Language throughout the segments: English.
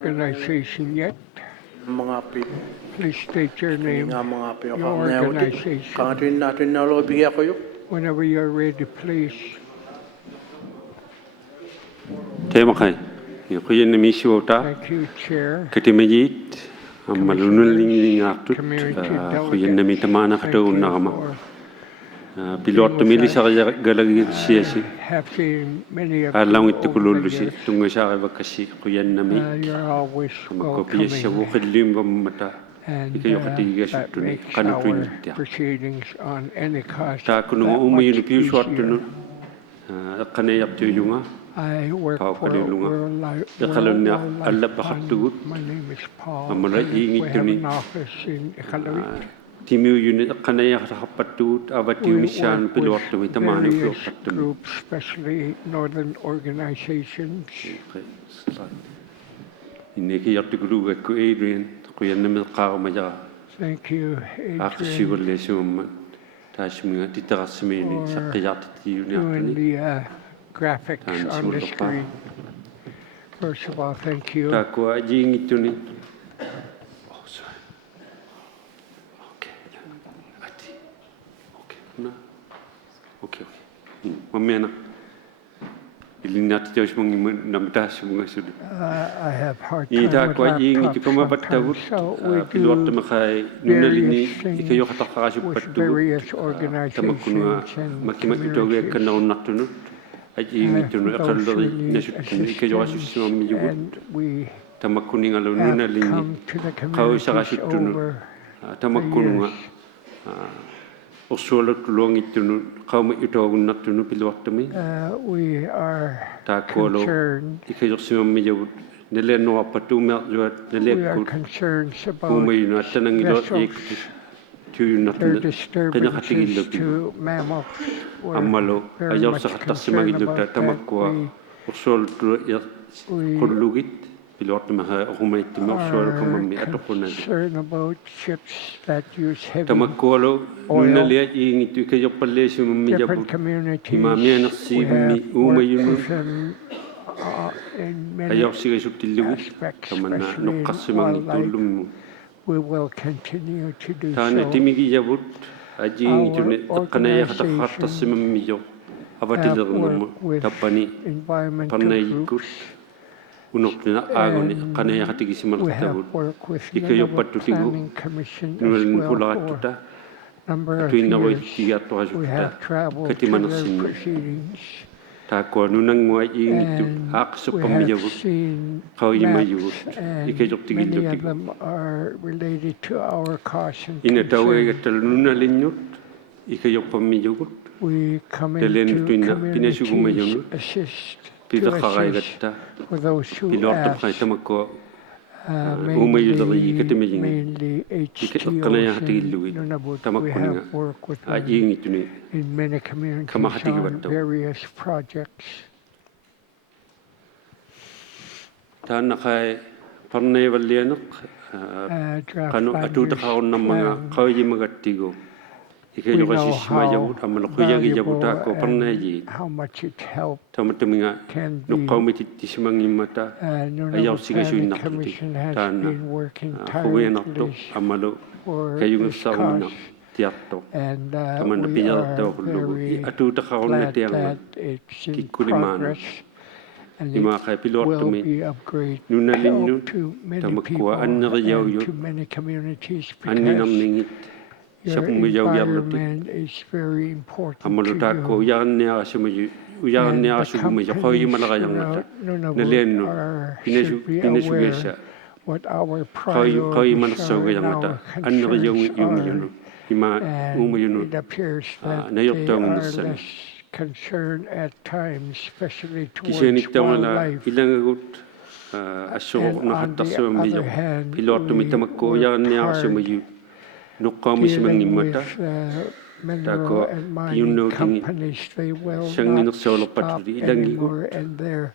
organization yet. Mga Please state your name, mga your organization. natin na lobby ako Whenever you're ready, please. Tema kai. Kuya na misiwota. Thank you, Chair. Katimajit. Malunul ling atut. Kuya na mitamana kataw na kama. Pilot tumili sa galagi siyasi. Alang ito kululu si tunga sa kavakasi kuya na mi. Makopiya siya bukid limba mata. Ikayo katiga sa tunay kanutuin niya. Ta kuno umayo ni piyo suat tunu. Kanayap tiyo yunga. I work for Worldwide. My name is Paul. We have an office in Iqaluit. Timiu unit kanaya hapatut avati mission pilot to Various groups, especially northern organizations. Ineki yatukuru ko Adrian kuyan na maja. Thank you, Adrian. Doing the graphics on the screen. First of all, thank you. Okay. Mamena. Ilinati Josh Namdash. I have hard time with laptops, so we do various things with various organizations and communities. And we have come to the communities over the years. We are concerned about their disturbances to mammals. We're very much concerned about that. We are concerned about ships that use heavy oil. Different communities, we have worked with them in many aspects, especially in wildlife. We will continue to do so. Our organization have worked with environmental groups. And we have worked with the Planning Commission as well for a number of years. We have traveled to their proceedings. And we have seen maps, and many of them are related to our cause and concern. We come into communities, assist for those who ask, mainly HTOs in Nunavut. We have worked with them in many communities on various projects. Draft plan we know how valuable and how much it helped can be. Nunavut Planning Commission has been working tirelessly for this cause, and we are very glad that it's in progress, and it will be of great help to many people and to many communities, because your environment is very important to you. And the companies Nunavut should be aware what our priorities are and our concerns are. And it appears that they are less concerned at times, especially towards wildlife. And on the other hand, we work hard dealing with mineral and mining companies. They will not stop anymore, and their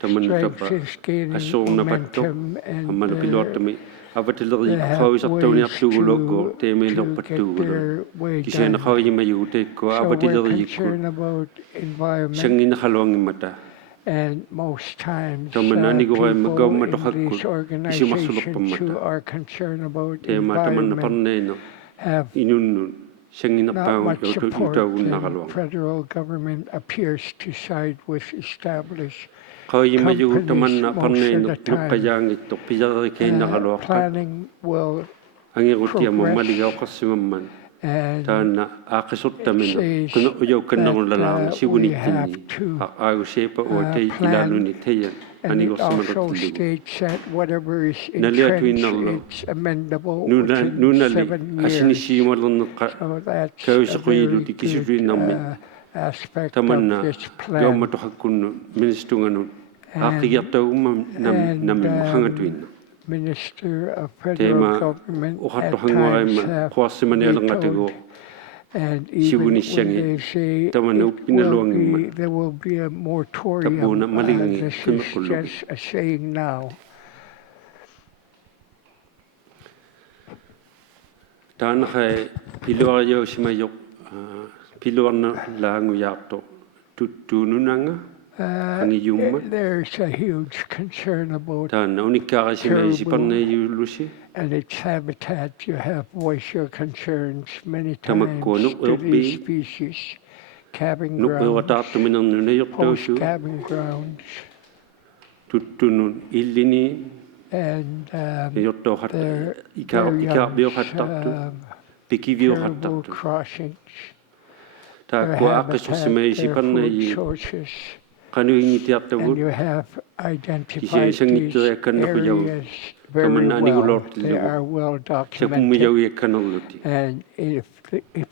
strength is gaining momentum, and they have ways to get their way done. So we're concerned about environment, And most times, Tamana ni ko ay people magawma in to hakku these isimasulok organizations pamata. who are concerned about Tema taman na environment panay no have inunun siyang not inapang much support, yutawun na and kalwang. federal government appears to side with established Kaya mayu taman companies na most panay of no the time. kayang ito pijari kay na kalwang. Planning will Ang ikutia mo progress, maligaw kasimaman. and Tana akisot it tamina says kuno uyaw kanang lalang that we sibunit have tini to ayu sepa o te plan, ilanu ni teyan and ani it ko also sumanot states that whatever is Nalia tuin entrenched, nallo. it's amendable Nuna within li 7 asinisi years. malon So that's kau a sa kuyi very luti kisi good tuin namin aspect taman na of this gaw plan. matuhakun ministungan And, akiyataw namin makangatuin Minister of Federal tema Government at uhatuhangwa times man have kuwasi manila ngatigo vetoed, and even when they say there will be a moratorium, this is just a saying now. Tana kay piluar yo simayok piluar na langu yato tutununanga There's a huge concern about Tana unikara simay sipan na yulusi and its habitat. You have voiced your concerns many Tamakko, times to these be- species, calving no grounds, minang nunayok daw siya post-calving grounds, tutunun ilini and yot daw hat their ikaw biyo hataktu piki biyo caribou hataktu crossings, ta their ko akaso habitat, simay their sipan na food yi sources, kanu ingi tiap and you tagut have identified isang these ito kan na ko yaw areas very taman na ni well. ulot They are well sa pumiyaw documented. kanuluti And if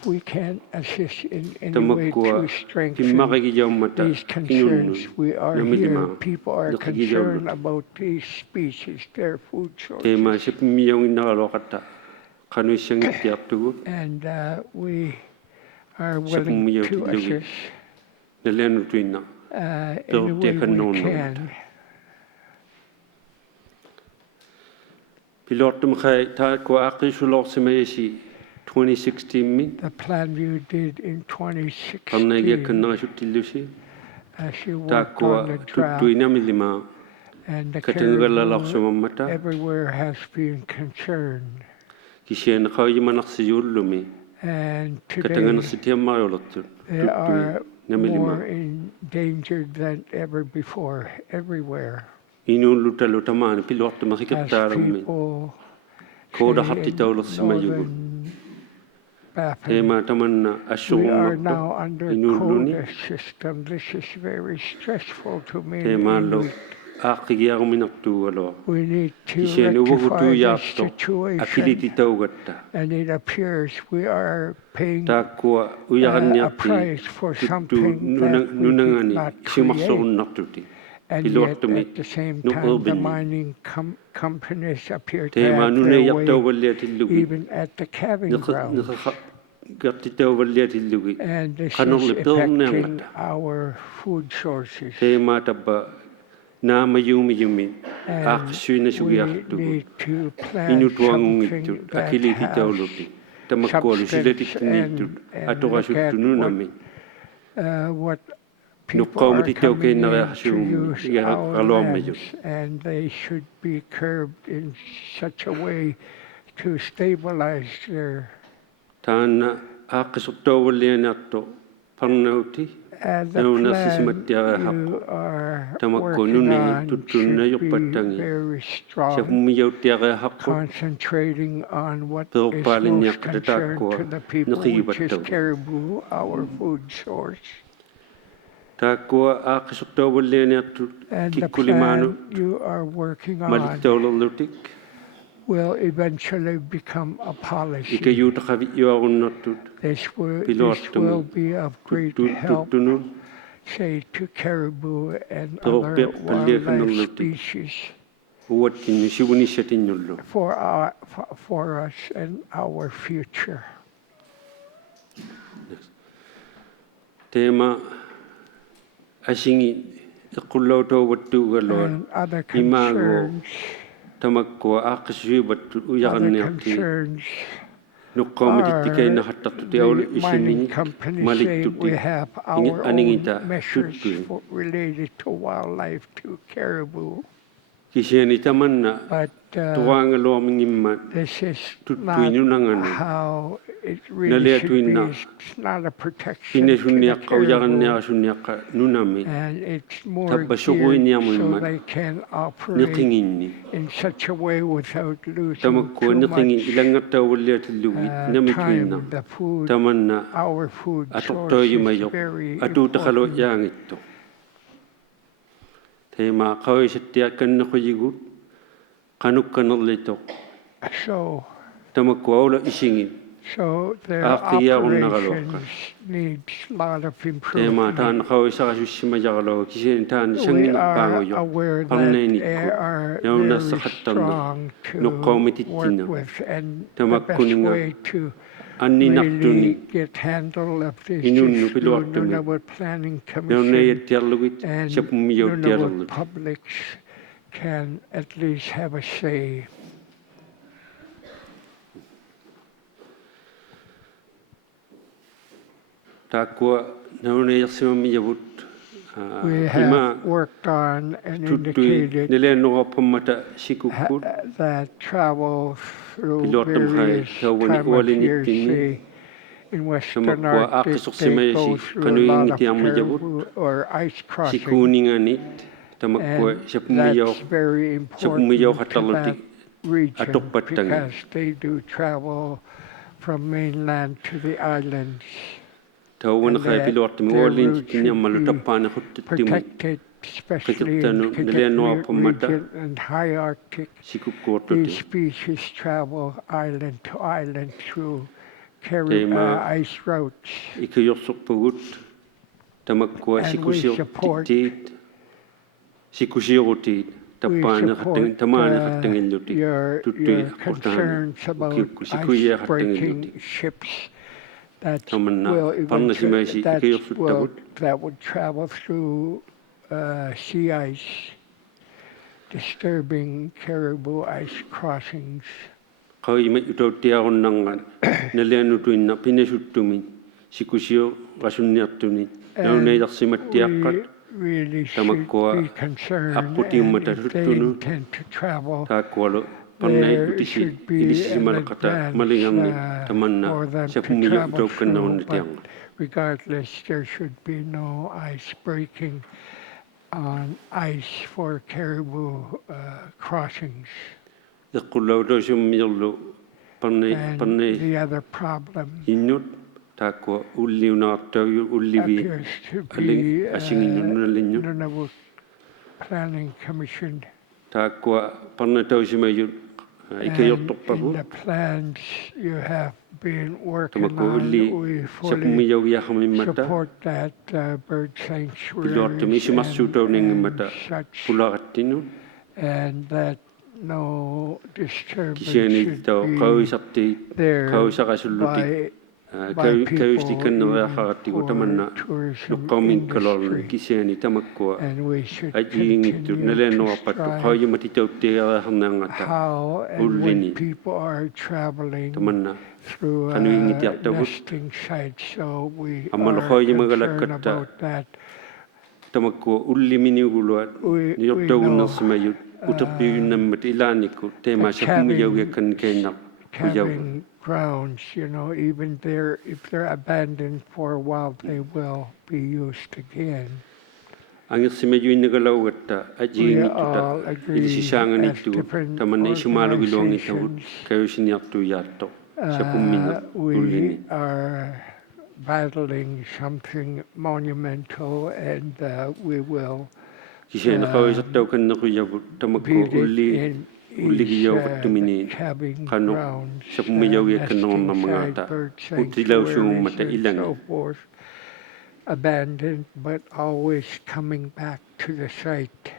we can assist in any way tamakko to strengthen pimakigiyaw mata these concerns, inunun we are namilima here. People are concerned about these species, their food tema sources, sa pumiyaw inakalokata kanu isang tiap tagut and we are sa willing pumiyaw to tilugi assist nalenu tuina any way we can. Pilotum kay ta ko akisulok si mayesi 2016 min The plan you did in panaya 2016, kanna sutilusi as you ta worked ko on the draft, tuina milima and the katangalalak caribou sumamata everywhere has been concerned. kisien kay manak si yulumi And katangana today si tiamayolot they are namilima more endangered than ever before, everywhere. inun lutaman pilotum As makikataram min people ko da say hatti in tawlos si mayugul northern Baffin, tema taman na we asyong are makto now under inun luni quota system. This is very stressful to me. tema lo akigiya minaktu alo We need to kisien rectify this yato situation, akiliti tawgatta and it appears we are paying takwa uyakan a niya price for something that we did nunangani not simakson create. naktuti And yet, at the same time, the mining companies appear to tema have nunay their yaktaw way balia tillugi even at the calving grounds. gatitaw balia tillugi And this kanong is lepel affecting nangata our food sources. tema tabba na mayumi And aksyu na we sugiyaktu need to plan inutuang something itu that akiliti has tawluti tamakolo silati tinitu and atoka look at sutunu namin what people are coming in to use our lands, and they should be curbed in such a way to stabilize their. Tana akisutawalianato parnauti And the plan you are working on should be very strong, concentrating on what is most concerned to the people, which is caribou, our food source. And the plan you are working on will eventually become a policy. This will be of great help, say, to caribou and other wildlife species for us and our future. Tema asingi iqulauto wattu galor And other imago concerns, tamakko aqsui battu uyaganniaqti mining companies saying we have our own measures related to wildlife, to caribou. But this is not how it really should be. It's not a protection to the caribou, and it's more geared so they can operate in such a way without losing too much time. The food, our food source is very important. So their operations needs a lot of improvement. We are aware that they are very strong to work with, and the best way to really get handle of this is through Nunavut Planning Commission, and Nunavut publics can at least have a say. We have worked on and indicated that travel through various time of year, say in Western Arctic, they go through a lot of caribou or ice crossing, and that's very important to that region because they do travel from mainland to the islands. And their route should be protected, especially in the region and high Arctic. These species travel island to island through ice routes. And we support your concerns about ice-breaking ships that would travel through sea ice, disturbing caribou ice crossings. And we really should be concerned, and if they intend to travel, there should be an advance for them to travel through, but regardless, there should be no ice breaking on ice for caribou crossings. And the other problem appears to be Nunavut Planning Commission. And in the plans you have been working on, we fully support that bird sanctuaries and such, and that no disturbance should be there by people even for tourism industry. And we should continue to strive how and when people are traveling through nesting sites. So we are concerned about that. We know camping grounds, even there, if they're abandoned for a while, they will be used again. We all agree as different organizations, we are battling something monumental, and we will beat it in each having grounds, nesting site, bird sanctuaries, and so forth, abandoned, but always coming back to the site.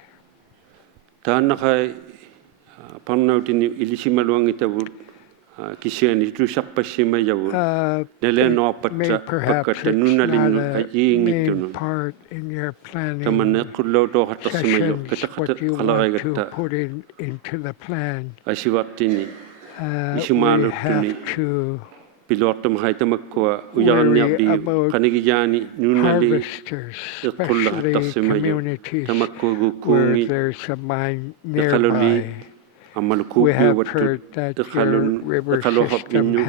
May perhaps it's not a main part in your planning sessions, what you want to put into the plan. We have to pilotum haitamakwa ujarniabi kanigijani nunali iqulla hattassimayo tamakwa gukungi iqaluli amalukupi wattu iqaluhap minnu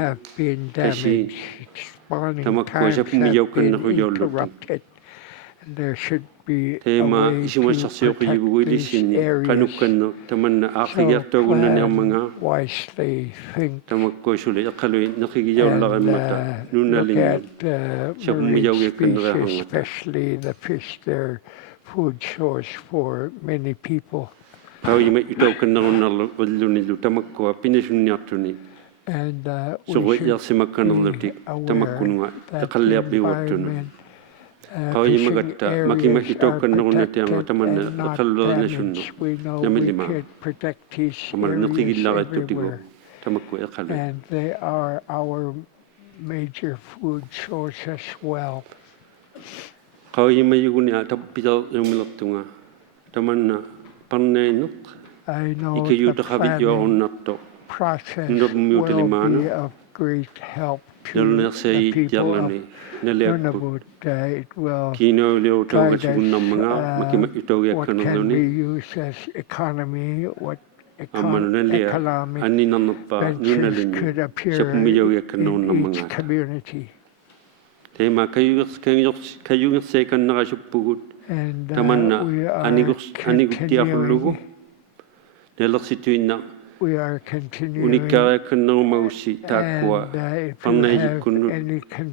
tasi tamakwa sapmiyaukannahu yawlutin tema isimasarsiuqi yuguilisinni kanukkanno tamanna aaqigiartuagunnani ammanga tamakko sule iqalui naqigiyawlaqammata nunnalinni sapmiyaugeekkannerahanga especially the fish, their food source for many people. Kauyima itaukannerunnerlu ullunillu tamakko pinasunniartuni And suqi yarsimakkanerlutik tamakkununga iqalliarpiuattunu Kauyimagatta makimaki tokkannerunatianga tamanna iqallernassunnu namillima amal neqigillarattutigu tamakku iqalu and they are our major food source as well. Kauyimayuguni tappitar yumilertunga tamanna parnaineq I know the ikayutaqavitjuarunnarto process nurmuutilimana will be of great help to the people of Nunavut. It will guide us what can be used as economy, what economic ventures could appear in each community. Tema kayungerseekannarasuppugut tamanna aniguttiarlugu nelersituinna We are continuing, unikkaariakkannerumagussi taakkua parnaijikkunnut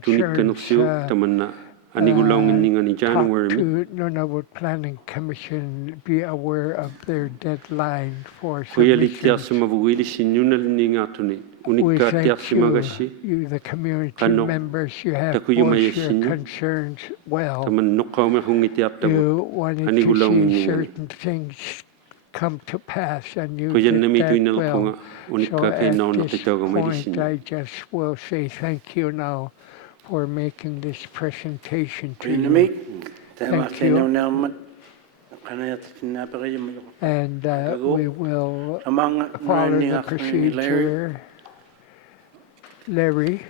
tunikkanersiu tamanna anigulaunginningani January to Nunavut Planning Commission, be aware of their deadline for submissions. We thank you, the community members, you have voiced your concerns well. You wanted to see certain things come to pass, and you did that well. So at this point, I just will say thank you now for making this presentation to you. Thank you. And we will follow the procedure. Larry.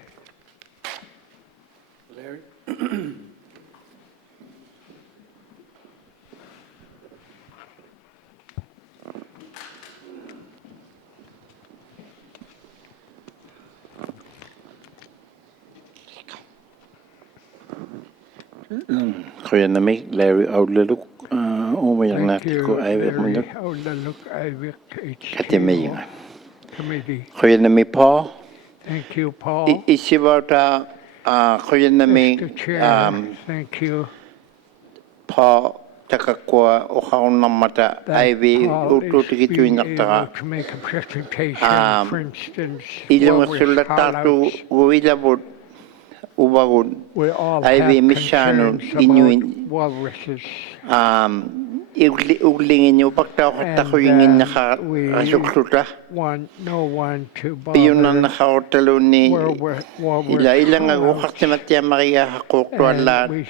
Goeiemiddag, Larry Oudeluk. Omayarnatiko Aiwek Katemeyinga. Goeiemiddag, Paul. Thank you, Paul. Isibauta goeiemiddag. Thank you. Paul takakwa ohaunamata Ivy ututikituinakta. To make a presentation, for instance, Ilungasulatu Guilabut. Ubagun Ivy Mishanu Inuin Uglingin yung pagtao katakuingin naka asuksuta Piyunan nakaotalo ni ilang agukak si Matya Maria Hakuktualan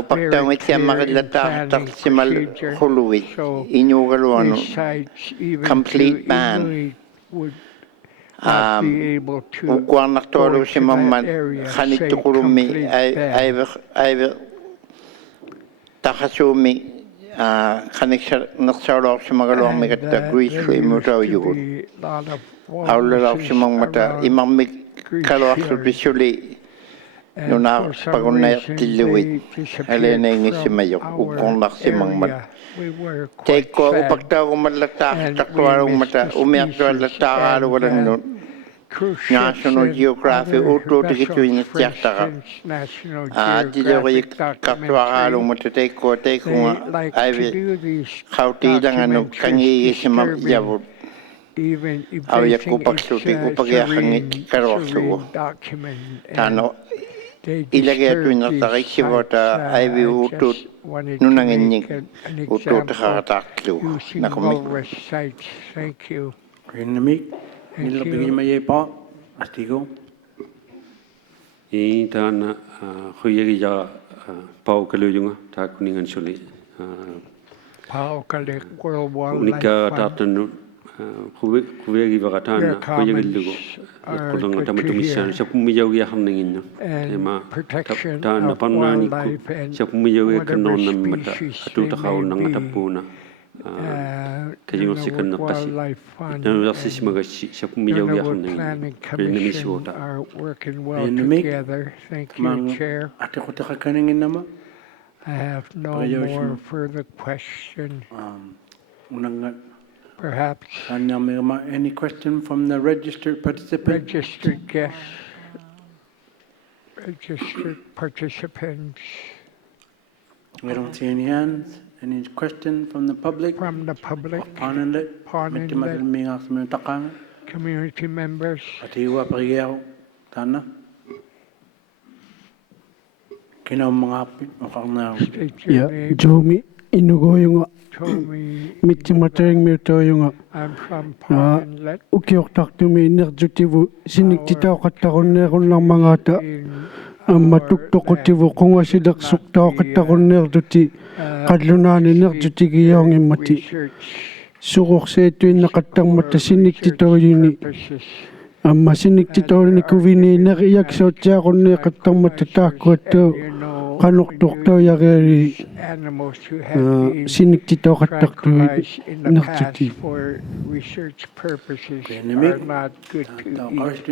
upagtao itya makilata tak si Mal Huluwit inyugaluano complete ban Uguanaktualu si Maman Khanitukurumi ay takasumi Khaniksarak si Magalong Megata Greece Imutaw Yugun Aulalaw si Mamata Imamik Kalawaksu Pisuli Nuna Pagunay Tiluwit Alena yung si Mayok Uguanak si Mamman Take ko upagtaw umalata taktuarong mata umiaktual lata walang nun National Geographic ututikito yung tiyakta dilo ko yung kaktuarong mata take ko nga ay kauti lang ano kangi si mabiyabot aw yak upagsutik upagyakang karwakso ko tano ilagay ito yung natakay si Bota ay utut nunang inying utut kakataklo na kumik. Thank you. Rinamik, nilapigin maye pa, astigo. Tana huyagi ja pau kaluyunga ta kuningan suli. Pau kalik World Wildlife Unika tatanu Kuvegi vakatana, kuyagillugo, kulanga tamatumishan, shapumiyawi harningin, ema tana panani, shapumiyawi kanona mata, atutakaw ng tapuna, kayong sikan na kasi, nanasis magashi, shapumiyawi harningin, pinamiswota. Thank you, Chair. I have no more further questions. Perhaps any question from the registered participants? Registered participants. We don't see any hands. Any question from the public? From the public. Pond Inlet. Pond Inlet. Community members. Jomi inugoyunga mittimatering mirtoyunga I'm from Pond Inlet. ukiortartumi nerjutivu siniktitaqattaqunneerullarmangata ammatuktoqutivu qungasileqsuqtaqattaqunneertuti qallunaani nertutigiyaungimmati suqurseetuinnaqattarmatta siniktitoyuni amma siniktitoyuni kuvini neriaksoutiaqunneeqattarmatta taakkuattu qanortortoyageri siniktitoqattartui nertuti For research purposes are not good to eat.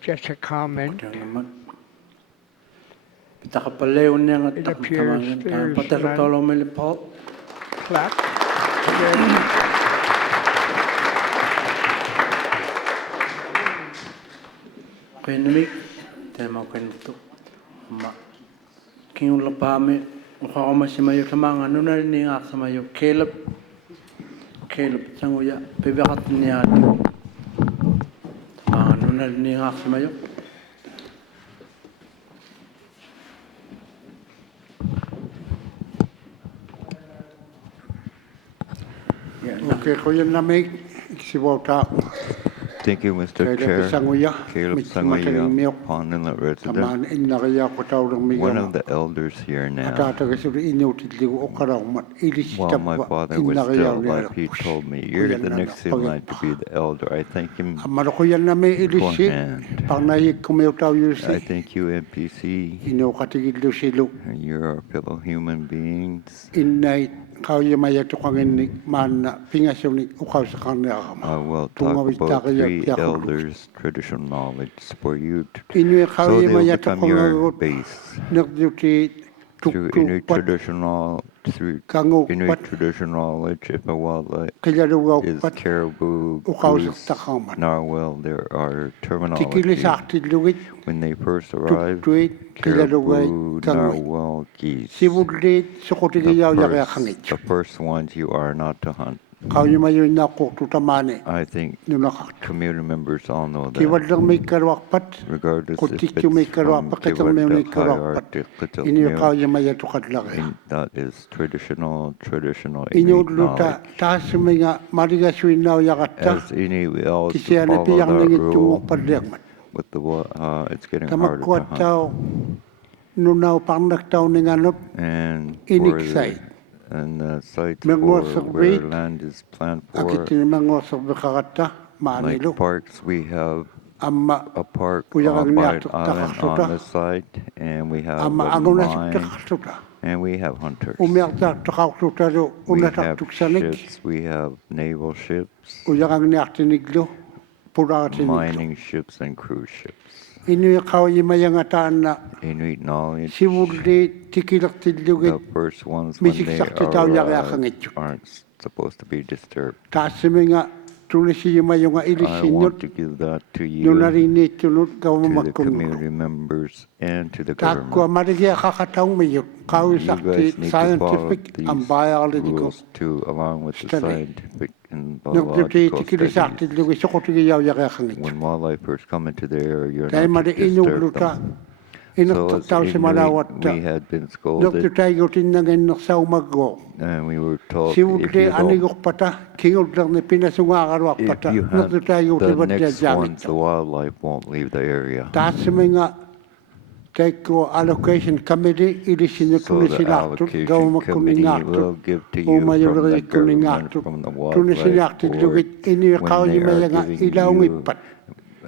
Just a comment. It appears there's none. Clap. King Lapame, Homasima Kamanga, Nunani Asamayo, Caleb, Sanguya, Pivatnia, Nunani Asamayo. Okay, Koyanamik, Sivota. Thank you, Mr. Chair. Caleb Sanguya, Pond Inlet resident. One of the elders here now. While my father was still alive, he told me, "You're the next in line to be the elder." I thank him beforehand. I thank you, MPC. You're our fellow human beings. I will talk about three elders' traditional knowledge for you, so they will become your base. Through Inuit traditional knowledge, if a wildlife is caribou, goose, narwhal, there are terminologies. When they first arrive, caribou, narwhal, geese. The first ones you are not to hunt. I think community members all know that. Regardless if it's from Kiwanda, Hierarchy, that is traditional Inuit knowledge. As Inuit, we all follow that rule. With the it's getting harder to hunt. And and the sites for where land is planned for, like parks, we have a park on Pine Island on this side, and we have a mine, and we have hunters. We have ships, we have naval ships, mining ships, and cruise ships. Inuit knowledge, the first ones when they arrive aren't supposed to be disturbed. I want to give that to you, to the community members, and to the government. You guys need to follow these rules too, along with the scientific and biological studies. When wildlife first come into the area, you're not to disturb them. So as Inuit, we had been scolded, and we were told, if you have the next ones, the wildlife won't leave the area. take allocation committee ilishino So the tunisilartut allocation government committee will kuningartut give to you from the umayurri government, kuningartut from the wildlife tunisilartut board, lugit ini when they are qawyimayanga giving you, ilaungippat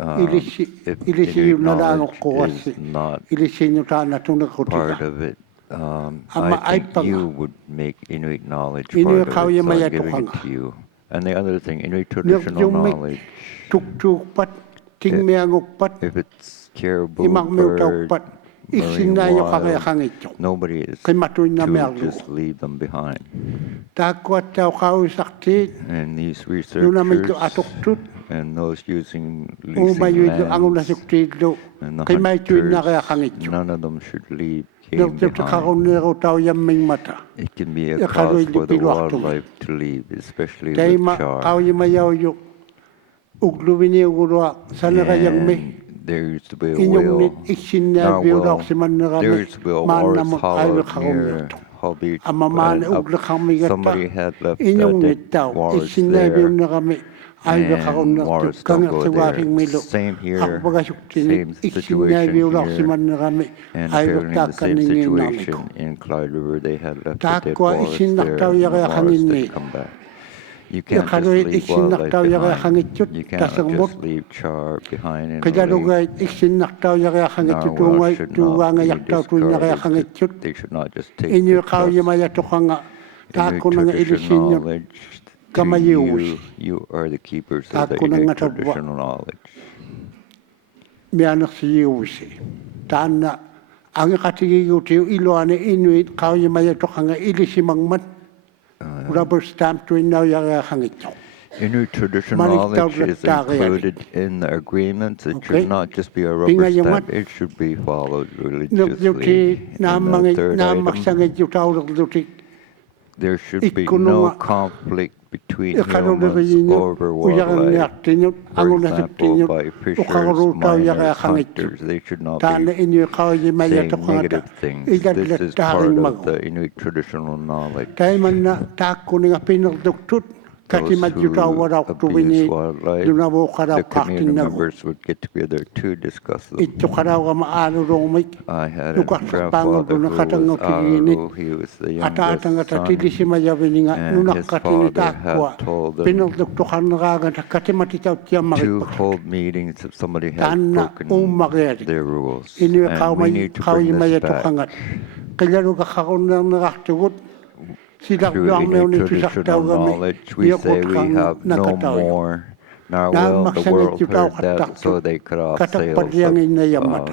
if ilisi Inuit yunalaango knowledge qurassi is not ilisi taana tunaqutiga part of it, Ama I think aipanga. you would make Inuit knowledge Inuit part of it, so qawyamaya I'm giving it tuqanga. to you. And the other thing, Inuit traditional Nirjumik knowledge, tuktukpat tingmeangukpat if it's caribou, imangmeutaukpat bird, marine iksinnayo wild, qaqayaqangitju nobody is qimatuinna to mearlugu just leave them behind. taakkuattau qawissartiit And these nunamillu researchers atuqtut and those leasing uumayuillu lands angunasuktiillu and the qimaituinnaqiaqangitju hunters, none of them should leave game behind. nirtutaqarunneerutau yammingmata It can be a Iqaluillu cause for the piluartugu. wildlife to leave, especially with taima char. qawyimayauyu ugluviniugulua sanerayangmi And there used to be a inyungnit whale, iksinnaviulaqsimannerami there used to be a walrus maannamut hollow near aileqarummiuttu Hobby, amamaan and ugliqarmigatta somebody had left a inyungnit dead tau walrus there. iksinnaviunnerami And aileqarunnertu walrus don't go there. kangertugaarringmilu Same here, arpagasuktini same situation here. iksinnaviulaqsimannerami And apparently the same aileqtaakkanningiinnaarniku situation in Clyde River, they had left a dead taakkua walrus there, and the walrus iksinartauyareaqanginni didn't come back. You can't just iqaluit leave wildlife iksinartauyareaqangitjut behind. You can't tasermut just leave char behind in a lake. qilalugait iksinartauyareaqangitjut Narwhals should not be tuungaangayartautuinnariaqangitjut discarded. They should not just take the inyuqauyamajatuqanga Inuit taakkunanga traditional ilisinniut knowledge to kamayiuus you are the keepers of the taakkunanga Inuit tabwa traditional knowledge. mianersiuusi taanna angiqatigiguutiu iluani inuit qauyamajatuqanga ilisimangmat rubber stamp tuinnauyareaqangitju Inuit traditional Malik knowledge is Taurat included in the agreements. It Okay. should not just be a rubber Pingayamat. stamp. It should be followed nirjuti religiously. And the third item, naammaksangitjutaulерlutik there should be no ikkununga conflict between humans iqaluleriyiñut over wildlife. uyaranniartiñut For example, angunasuktiñut by fishers, uqaqaruutauyareaqangitjut miners, hunters, they should not taana be inyuqauyimajatuqangata saying negative things. This is part ilallattaaringmagu of the Inuit traditional knowledge. taimanna taakkuninga pinertuktut Those who katimatjutauwarauqtuvini abuse wildlife, the community lunavuuqarauqaartinnagu members would get together to discuss them. ittuqarauqama aalulormik I had a grandfather nuqartarpaanguluna who was qatangautigiinit Aru, he was the youngest ataatangata son, tilisimajavininga and his nunaqqatini father taakkua had told them pinertuktuqarneraagata to katimatitautiammaritpak hold meetings if somebody had taanna broken uummaqiatik their rules. inui And we need to bring this back qauyimajatuqangat qilaluqaqarunnernerartugut through Inuit traditional silarluarmeuni knowledge. We say we have no more narwhal. The world heard that, so they cut off sales of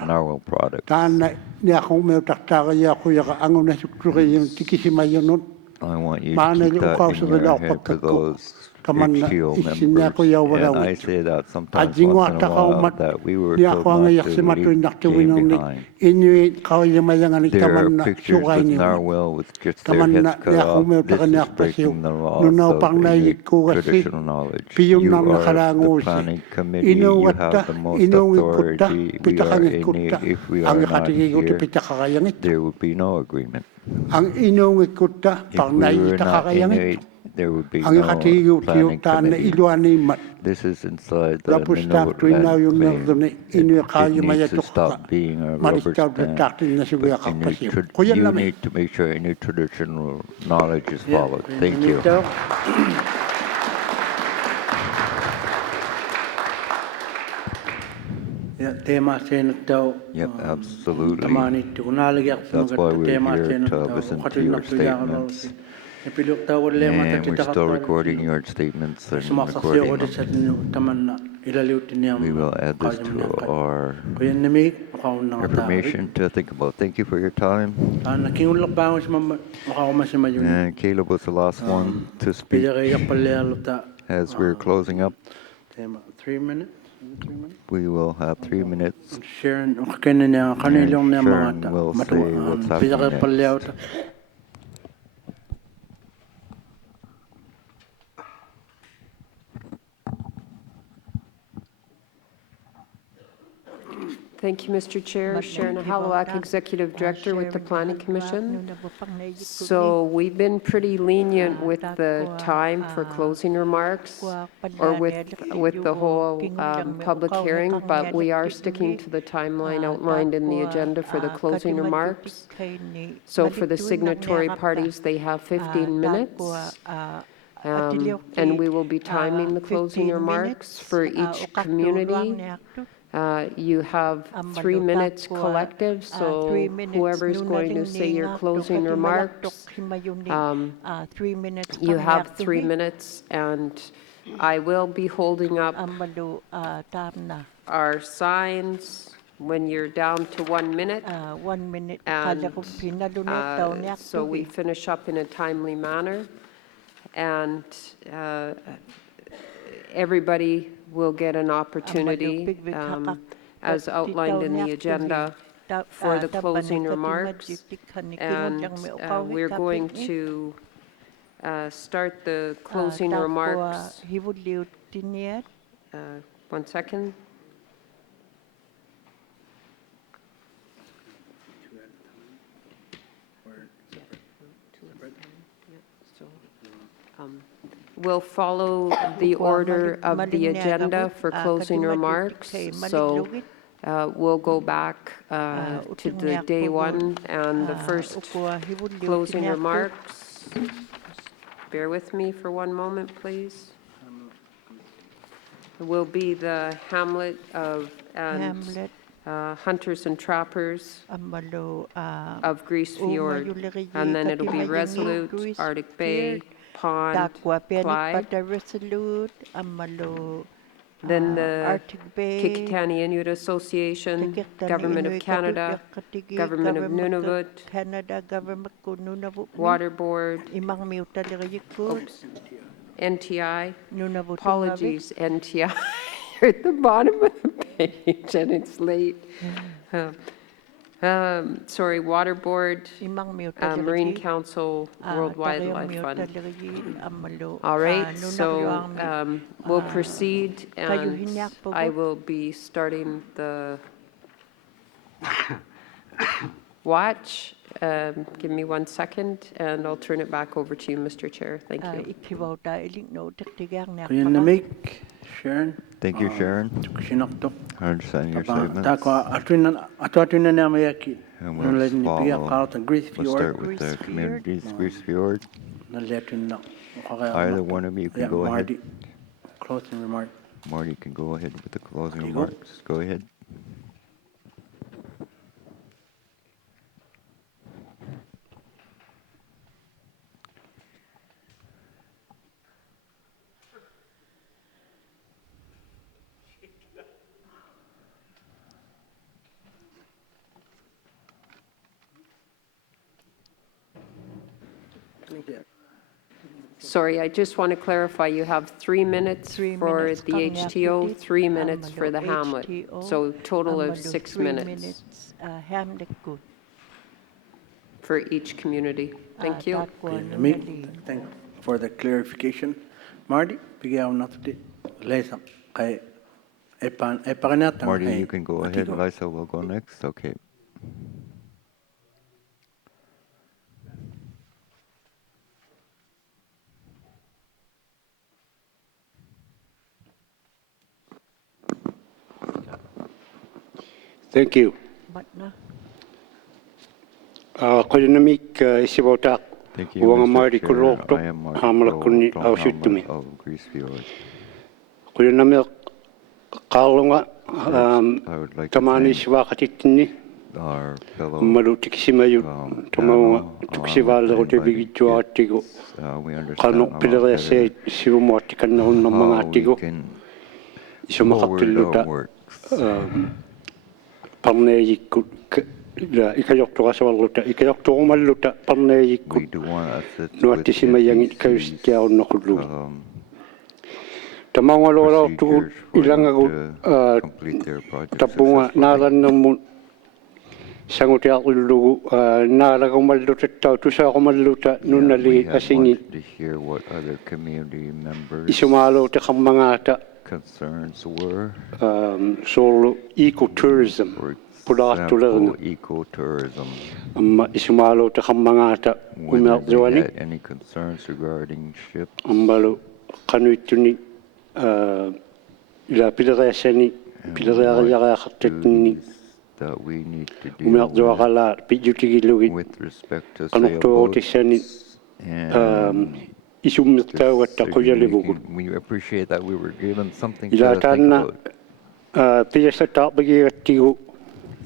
narwhal products. taanna niaqummeutaqqaariaaquyaqa angunasuktuqiyun tikisimayunut I want you to Maanel keep that in your head for uqausirilorpakkakku those kamanna HTO members. And I issinniaquyauvalauit say that sometimes once in a while ajinguartaqaumat that we were told not to leave game niaqquangayarsimatuinnartuvinunnik behind. inuit qauyimayangani There are kamanna pictures with suqainiunut narwhal with just their kamanna heads cut off. This is niaqummeutaqaniarpasiu breaking the laws of Inuit nunauparnaillikkuugassi traditional knowledge. You piyunnarna are the qalaanguusi planning committee. You have the most inuugikkutta authority. We are pitaqangikutta if we are not angiqatigiguuti here, pitaqaqayangit there would be no agreement. ang inuugikkutta If we were not parnailitaqaqayangit Inuit, there would be no angiqatigiguutiu planning taanna committee. iluaniimmat This is inside the rapustab Inuit tuinnaujungnerduni It needs to stop being a rubber stamp. But you need to make sure Inuit traditional knowledge is followed. Thank you. Yep, absolutely. That's why we're here to listen to your statements. And we're still recording your statements and recording them. We will add this to our information to think about. Thank you for your time. And Caleb was the last one to speak as we're closing up. 3 minutes. We will have 3 minutes. Sharon will say what's happening next. Thank you, Mr. Chair. Sharon Halawak, Executive Director with the Planning Commission. So we've been pretty lenient with the time for closing remarks or with the whole public hearing, but we are sticking to the timeline outlined in the agenda for the closing remarks. So for the signatory parties, they have 15 minutes. And we will be timing the closing remarks for each community. You have 3 minutes collective, so whoever is going to say your closing remarks, you have 3 minutes, and I will be holding up our signs when you're down to 1 minute. And so we finish up in a timely manner. And everybody will get an opportunity, as outlined in the agenda, for the closing remarks. And we're going to start the closing remarks. 1 second. We'll follow the order of the agenda for closing remarks. So we'll go back to the day 1 and the first closing remarks. Bear with me for 1 moment, please. It will be the Hamlet and Hunters and Trappers of Grease Fjord. And then it'll be Resolute, Arctic Bay, Pond, Clyde. Then the Kikitani Inuit Association, Government of Canada, Government of Nunavut, Water Board, oops, NTI, apologies, NTI. You're at the bottom of the page and it's late. Sorry, Water Board, Marine Council, World Wildlife Fund. All right, so we'll proceed, and I will be starting the watch. Give me 1 second, and I'll turn it back over to you, Mr. Chair. Thank you. Sharon. Thank you, Sharon. I understand your statements. And we'll start with the communities, Grease Fjord. Either one of you can go ahead. Closing remark. Marty can go ahead with the closing remarks. Go ahead. Sorry, I just want to clarify, you have 3 minutes for the HTO, 3 minutes for the Hamlet, so total of 6 minutes for each community. Thank you. Thank you for the clarification. Marty, Marty, you can go ahead. Lisa will go next. Okay. Thank you. Kolinamik isibotak Thank you, uang Mr. Marty Chair. kulokto I am Marty hamalakuni from aushitumi. Hamlet of Grease Fjord. Kolinamik kalunga I would like to tamani thank swakatitini our fellow malutikisimayu tomaunga tuksivalero te bigituatigo we understand kanok a lot pilere se better siumuatikannaun how namangatigo we can forward isumakapilluta our works. parneejikku ikajortoqasuarluta ikajortorumalluta parneejikku We do want to assist with nuattisimayangit NPC's kayustiarunnerullu tamaungalorortugut procedures for them ilangagut to complete their project tapunga successfully. naalannermun sangutiaqullugu naalagumalluta tusaaqumalluta Yeah, we nunnali had asingi wanted to hear what other community members isumaaluute qammangaata concerns were, solo ecotourism. for Pula example, ecotourism. Isumalo te kamangata Whether they umeljoani. had any concerns regarding ships, Ambalo kanuituni ila pilareasani pilareariarattetni that we need to deal umeljoakala pijutigilugit with respect to qanortuotisani sailboats and isummirtaawatta quyalivugut. we appreciate that we were given something Ila to think taanna about. piasataarpigigattigu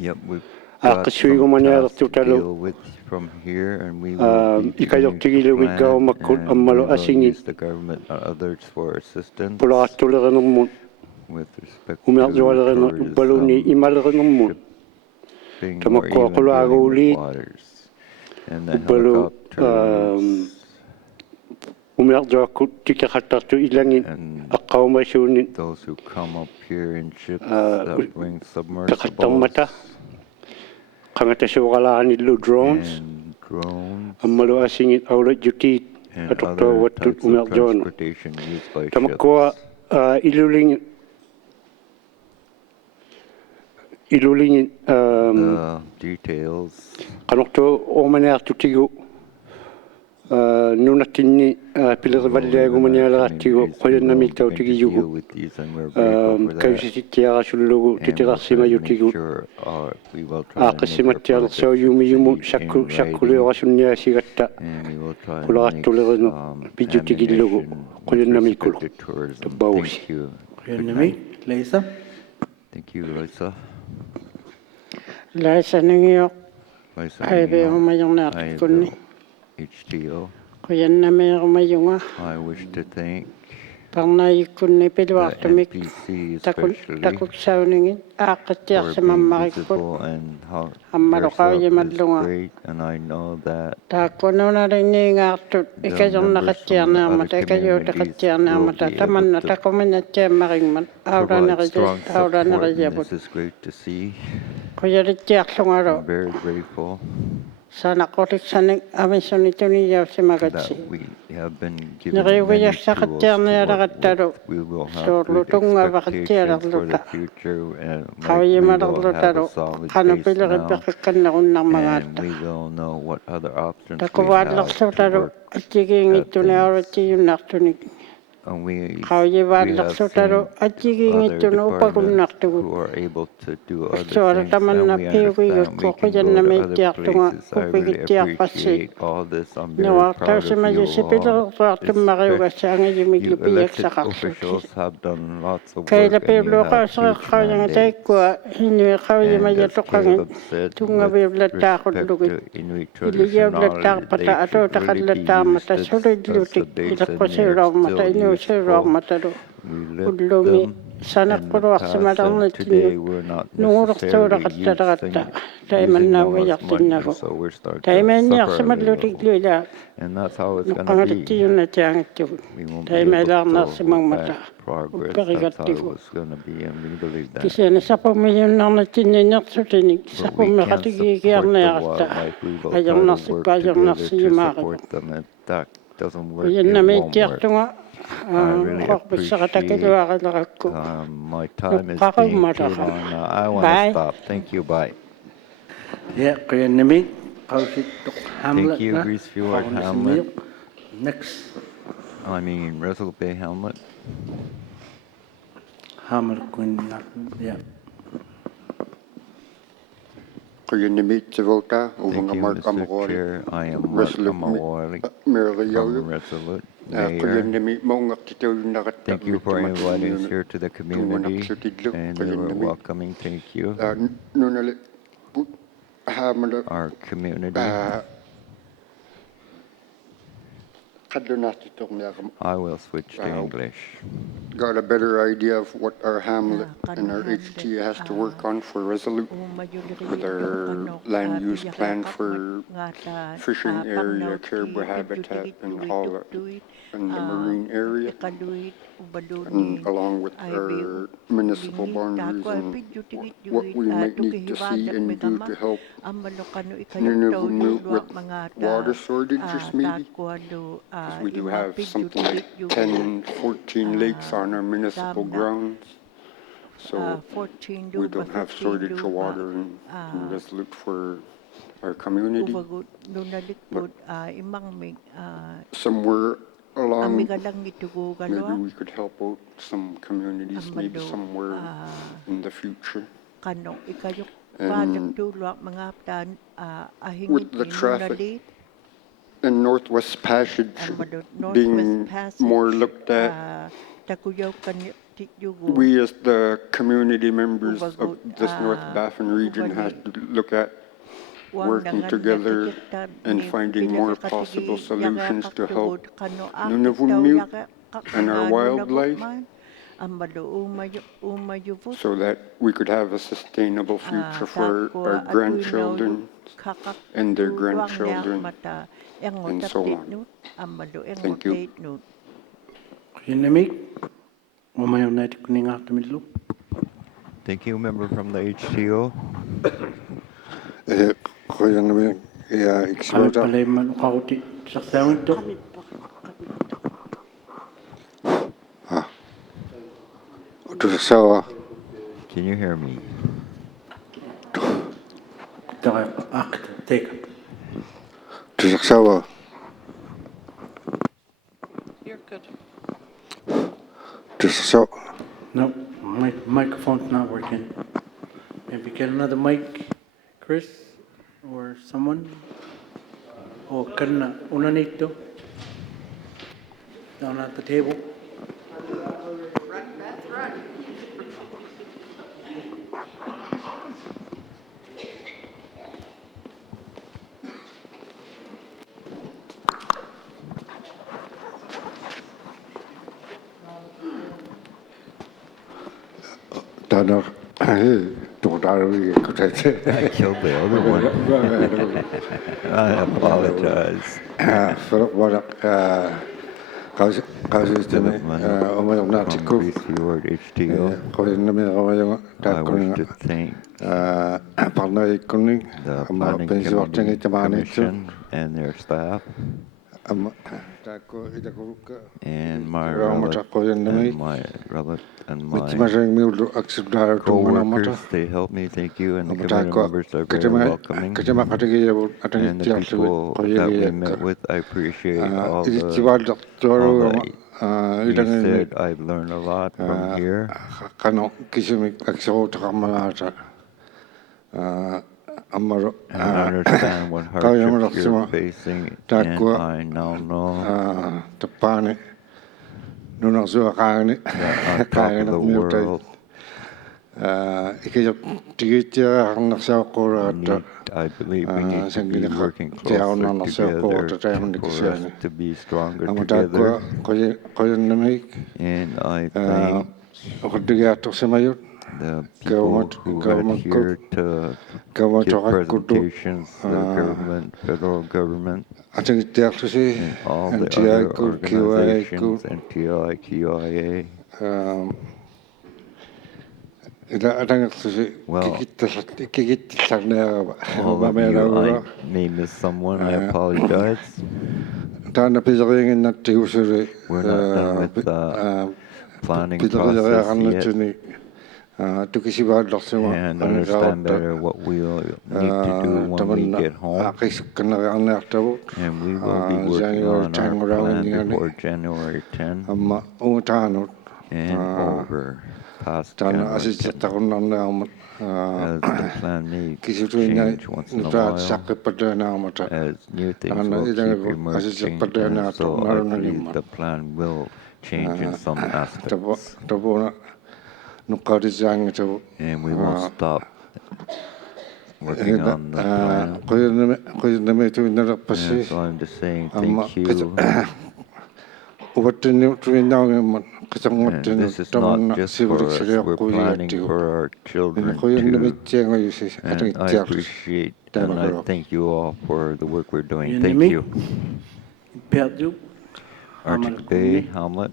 Yep, we've got some tasks to aqissuigumanialertutalu deal with from here, and we will be beginning to ikajortigilugit plan, gaumakkut and ammalo we will asingit use the government and others for assistance pulaattulerenermut with respect to umerjoalerenu baluni tourism, imalernermut shipping, or even dealing with tamakkuaquluaguuliit waters. And the balu helicopters umerjoakkut tikaqattartu ilangin and aqqaumasuunin those who come up here in ships that bring taqattarmata submersibles qangatasuuqalaanillu drones and drones ammalu asingit aulajutiit and other atuqtuawattut types of umerjoanu transportation used by tamakkua ilulingin The details qanortu ormaniartutigu nunattinni pilerivalliagumanialeratigu qoyannamik tautigiyugu kausisittiarasullugu titiqarsimayutigu aaqissimattialersauyumiyumu sakkuliorassunniasigatta pularattulerinu pijutigillugu qoyannamikulu tabbausi. Lisa? Thank you, Lisa. Laisaningio Lisa, aive umayonartikkunni HTO. Kuyannameerumayunga I wish to thank parnaikkunni the piluartumik NPC especially takutsauningi for being aaqqittiarsamammarikku visible and how their stuff is ammaluqaujimallunga great, and I know that taakkununarinniingaartut ikajornaqattiarneermata ikajouteqattiarneermata tamanna taquminattiammaringmat provide strong support, and aulaneriaput this is great to see. kujalittiarlungalu I'm very grateful sanaqqutiksanik amissunituniyaussimagатsi that we have been given many tools to neriugiassaqattiarneeraqattalu work with. We will have great suurlutungavaqattiarerluta expectations for the future, and like we will have qaviyimalerlutalu a solid base now, qanupilerippeqqannerunnermagaatta and we will know what other options we have to takuvaallерсуталу work at атсигиингиттунеаруттиюннартуник And we have qaviyivaallерсуталу seen other атсигиингиттуну departments uppakunnartugu who are able to do other suala things, tamanna and we understand piugigakku we can go to other quyannameittiartunga places. I really uppigittiarpassi appreciate all this. I'm very proud of you nuartausimayusipilerertuartummaриугасса all. You elected angijimiklupiaksaqarluki officials have done lots of work, and you have huge kailappiuluqausaqaqqaujangataikkuа hinnuiqaujimajatoqangit mandates. And just said, with tungaviullattaaqullugut respect to Inuit tradition knowledge, iligiullattaarpata they should really be atuutaqallattaarmata used as sulillutik the base, and they're ilaqqusiruarmata still useful. inuusiruarmatalu We lived ullumi them in the past, and sanaqquruarsimalarnittinnu today we're not necessarily nuulertuulaqattaqatta using taimannaugiartinnagu them as much, so we're starting to suffer a little. taimaniarsimallutikluila And that's how it's going to be. nuqqangalattiunnatiangittugut We won't be able to hold taimailaarnersimangmata back progress. That's how upperigattigu it's going to be, and we believe that. kisiani sapumiyunnarnittinninertutinik But we can't support the sapummeqatigiigiarniarta wildlife. We will try to work ajornarsikku together to ajornarsiimaaqigu support them. If that doesn't work, it won't work. uyannameittiartunga I really qorpissaqatakiluaqilerakku my time is being too nuqqaqummataqa long now. I want to bye stop. Thank you. Bye. Yeah, Kuyanamik, Kausittuk Hamlet. Thank you, Greasefjord Hamlet. Next, I mean, Russell Bay Hamlet. Hamlet, yeah. Kuyanimitsivota, Thank you, Uvangamark Mr. Amawali, Chair. I am Mark Amawali Mirayayu, from Resolute. Mayor, Kuyanimi Mongakitulunagata. thank you for inviting us here to the community, and we were welcoming. Thank you. Nunali, Hamlet, Our community. I will switch to English. Got a better idea of what our hamlet and our HT has to work on for Resolute with our land use plan for fishing area, caribou habitat, and all that, and the marine area, and along with our municipal boundaries and what we might need to see and do to help Nunavut with water shortages maybe. 'Cause we do have something like 10, 14 lakes on our municipal grounds. So we don't have shortage of water and just look for our community. Somewhere along, maybe we could help out some communities, maybe somewhere in the future. And with the traffic and Northwest Passage being more looked at, we as the community members of this North Baffin region have to look at working together and finding more possible solutions to help Nunavummiut and our wildlife so that we could have a sustainable future for our grandchildren and their grandchildren and so on. Thank you. Thank you, member from the HTO. Can you hear me? You're good. No, microphone's not working. Maybe get another mic, Chris, or someone. O kana unanito down at the table. I killed the other one. I apologize. Philip Mann from Greece Fjord HTO. I wish to thank the Planning Commission and their staff, and my co-workers. They help me. Thank you. And the committee members are very welcoming. And the people that we met with, I appreciate all the you said. I've learned a lot from here. And I understand what hardships you're facing, and I now know that on top of the world, I believe we need to be working closer together for us to be stronger together. And I thank the people who adhere to give presentations, the government, federal government, and all the other organizations, NTI, QIA. Well, all of you, I may miss someone, I apologize. We're not done with the planning process yet. And understand better what we'll need to do when we get home. And we will be working on our plan before January 10 and over past January 10. As the plan may change once in a while, as new things will keep emerging, and so I believe the plan will change in some aspects. And we won't stop working on the plan. And so I'm just saying thank you. And this is not just for us, we're planning for our children too. And I appreciate and I thank you all for the work we're doing. Thank you. Arctic Bay, Hamlet.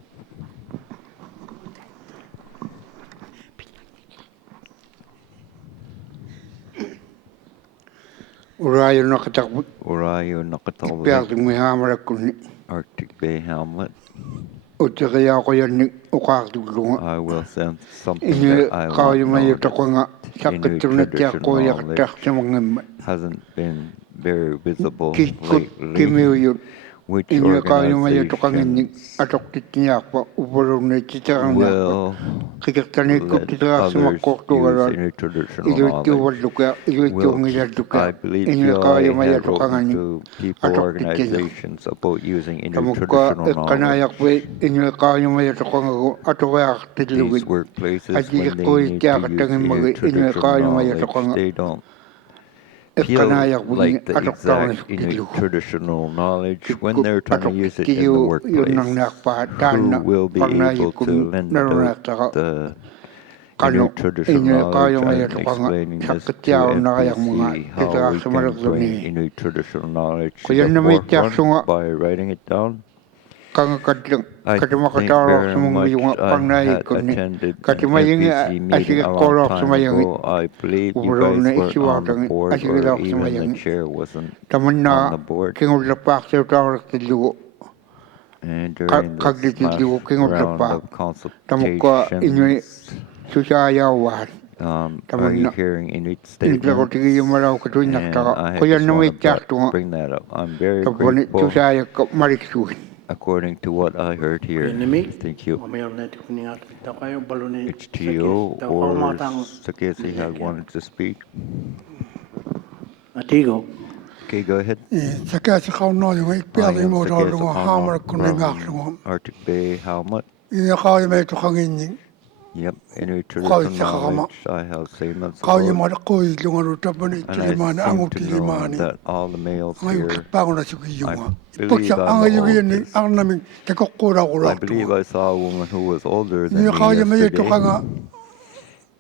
Urayo nakatakbut. Urayo nakatalbut. Pialting mi hamara kuni. Arctic Bay Hamlet. O te rea ko yani o kātulunga. I will send something Inge that I kāo want i mai o noticed. takonga sakatruna te a ko i a tahte mangema. Hasn't been very visible Ki me o lately. yun. Which Inge kāo i mai o takanga ni organizations atok te tiñapa uporo ne te taranga. will Kikatane ko te let tara sama others korto use gara. any traditional Ido te knowledge? waluka, ido te Will ngila I duka. believe Inge kāo i PI mai o had takanga written ni to people, atok te tiñapa. organizations about using any Tamuka traditional e kanaya knowledge. koe inge kāo i mai o takanga ko atoa te These luwit. workplaces, Aji when they koe need te to use akatangi any maga inge traditional kāo i mai o knowledge, takanga. they don't E feel kanaya koe like the atok tāna exact te Inuit luwit. traditional knowledge when they're trying to use it in the Yun workplace. nang nakpa Who tāna will be pangna able to yukun lend narona out taka the kano Inuit traditional inge kāo i knowledge? mai o I'm takanga explaining this to sakatiao na kaya mga FBC te how taka we can samarak bring ni. Inuit traditional knowledge Ko to yan the na may tiyak forefront sunga by writing it down. kanga kadang I kadama think kataro very sumang much yung I pangna had yukun ni. attended an Katima yung FBC meeting asige a long kolok time sumayang ago. I believe you ubro guys na weren't on the isiwatang board asige or lok even the sumayang. chair wasn't Taman on na the board. kingul lapak sa utawak te lugo. And during this Kagditi last lugo kingul round lapak. of Tamuka inyo consultations, susayawan. are you hearing Inuit statements? Inipla ko tigi yung maraw ko tuwing And naktaka. I Ko yan just na may want tiyak to tunga. bring that up. I'm very Kaponi grateful susaya ka mariksuhin. according to what I heard here. Thank you. It's to you or Sakesi had wanted to speak. Atigo. Okay, go ahead. Sakasi kau no yung I ikpiali am mo daw Sakesi lunga hamar kuningak lunga. from Arctic Bay Hamlet. Ina kau yung may tukangin yung. Yep, Inuit traditional knowledge I have statements Kau yung about. marakoi lunga rutapani And I tilimani seem angu to know tilimani. that all the males Ngayon here, kipango na sugi yung. I believe Pagsa I'm ang the yung yan oldest. ang naming takokura ko I lang believe tunga. I saw a woman who was older than Ina kau me yung may yesterday. tukanga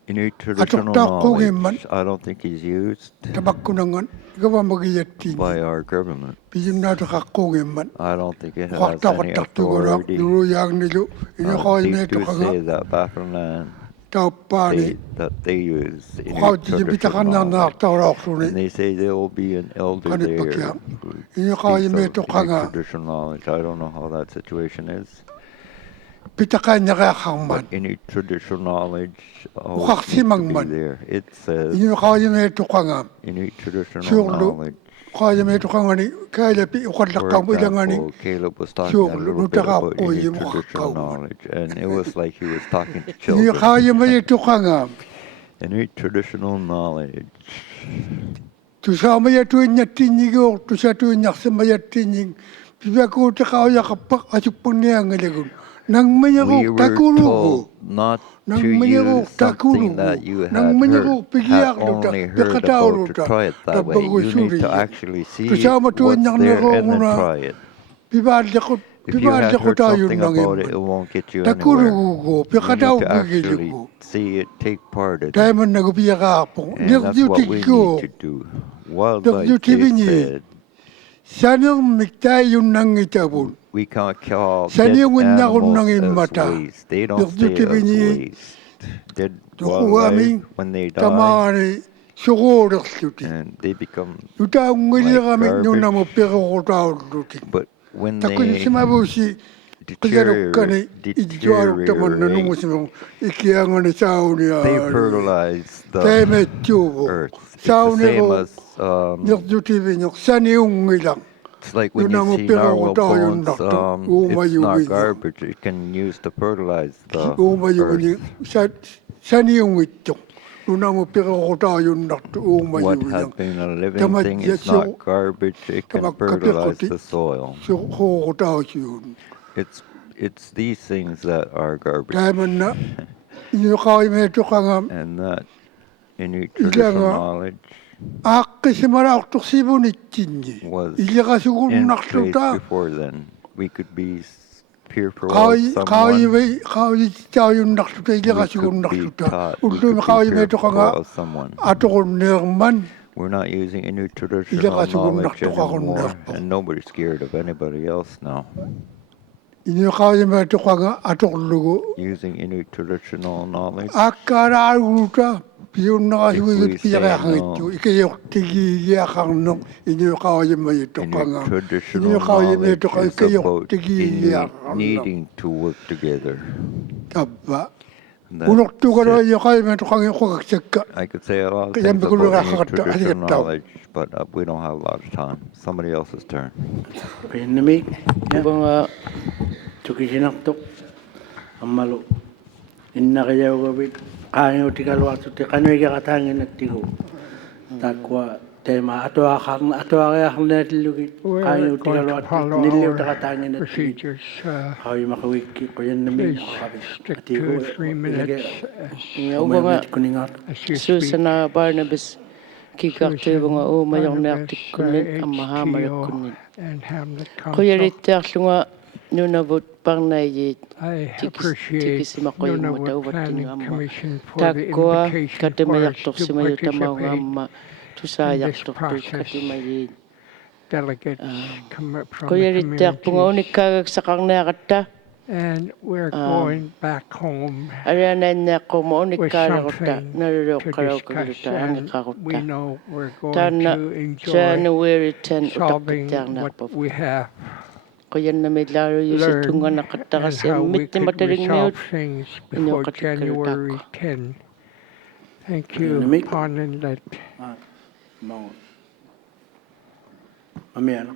Inuit traditional kogin man. knowledge, I don't think is used tabak kunangan. Ikaw magiyatin. by our government. Bijim na takakogin man. I don't think it has Wakta any katak tugara authority. dulu yang nilo. Ina kau yung They may do tukanga. say that Baffinland Taupani. state that they use Kau Inuit dijim traditional bitakan na knowledge. naktarak And suni. they say there will be an elder Kanit there pakya. who Ina kau speaks yung may of tukanga. Inuit traditional knowledge. I don't know how that situation is. Bitakan niya kaya kang man. But Inuit traditional knowledge always Ukaksi needs to mang be man. there. It says Ina kau yung may tukanga. Inuit traditional Surlu. knowledge. Kau yung may tukanga ni. Kaya lapi ukat For lakang ilangan ni. example, Caleb was talking Sure, a little bit nutaka about ko Inuit yung traditional kakao. knowledge, and it was like he was talking to Ina children. kau yung may tukanga. Inuit traditional knowledge. Tusa may tuwin niya tinigo. Tusa tuwin niya sa may tinig. Piba ko takao ya kapak asupang niya ang ilagun. Nang may We ako were takulugo. told not Nang to manyago use something takulugo. that you Nang had manyago heard, pigiyak had luta. only heard Pikataw about to luta. try it that way. You need to actually see Tusama tuwin what's niyang there naro and then muna. try it. Pibadya ko. If you had Pibadya ko heard tayo something nang about it, it iman. won't get you anywhere. Takulugo. You need Pikataw to actually pigilugo. see it, take part in Tayo it. man nagubiyak ako. And that's what we need to do. Wildlife, they said, Sanang miktay yung nang itabon. we can't call Saan dead yung unyakon animals nang as imata? waste. They don't Yung stay as tibini, waste. Dead Tukuaming wildlife, when they die, tamari sugorak suti. and they become Yuta ngili kami yung namo garbage. pero ko tao suti. But when Takun they si mabusi kaya kani ijuarok taman na nungus mo ikiyangan ni sao niya. they fertilize Tayo the may tubo. earth. It's Sao the same niyo as yung yuti yung sani yung ngilang. it's like when Yun you ang see pero narwhal tayo bones. nakto. It's not Umayuwi. garbage. It can use to fertilize the Umayuwi. earth. Sani yung ito. Nung pero ko tayo nakto. What Umayuwi. has been a living thing is not garbage. It can fertilize the soil. So ko tayo yun. It's these things that are garbage. Kaya man na. Inyo kaway may ito ka nga. And that Inuit traditional knowledge Aki si marak to sibo ni tingi. was Ili ka siguro in nakto place ta. before then. We could be fearful of Kaway someone. kaway tayo nakto ta. Ili We ka siguro could be nakto ta. taught. We Ulto could na be kaway may ito ka nga. fearful of someone. Ato ko nirman. We're not using Inuit traditional Ili ka siguro knowledge nakto ka kung anymore, nakto. and nobody's scared of anybody else now. Inyo kaya may tukanga atuklugo. using Inuit traditional knowledge. Akara aruta. Piyon na kasi If we wigit say piyakahangit no, ito. Ikayok tigi yakang nung inyo kaya may Inuit tukanga. traditional Inyo kaya may knowledge tukanga. is Ikayok about tigi Inuit yakang nung. needing to work together. Taba. That's Unok tukaro it. inyo kaya may tukanga kukaksak. I could say a lot of Kaya things may kulunga about Inuit kakata. traditional Asikataw. knowledge, but we don't have a lot of time. Somebody else's turn. Payanamig. Bunga Tukisinaktok. Amalo. Inna kaya gawit. Kaya tikalwatu te kanwe katangin at tigo. Takwa tema ato kaya na tilugi. Kaya We're going to tikalwatu follow niliw our katangin at tigo. procedures. Kaya makawiki ko yan namin. Please stick to 3 minutes bunga Kuningat. as you speak. Susana Barnabas kikarte bunga o mayong Barnabas, naktik kunin ang mahamalat HTO, kunin. and Hamlet Kuya Council. ritaklunga nunabot pang naiyit. I Tiki appreciate si Makoy mo Nunavut tawat Planning tinyo ama. Commission for the Takwa invitation kate for us mayaktok to si mayo tamaw nga participate. ama. in Tusayak this tok process. kate mayit. Delegates from Kuya the ritak punga unik communities. kagak sakang nakata. And we're going back home Ariana na ko mo unik with kagakota. something Nariro to karaw discuss. kagluta ang And we kakota. know we're going Tana to enjoy January 10 solving utak na what po. we have Kuya na may laro yung sa tunga learned nakata and kasi how we mit ni could mataling resolve miyot. things Inyo before January 10. Thank you, Namik. Pond Inlet. Mau. Mamiano.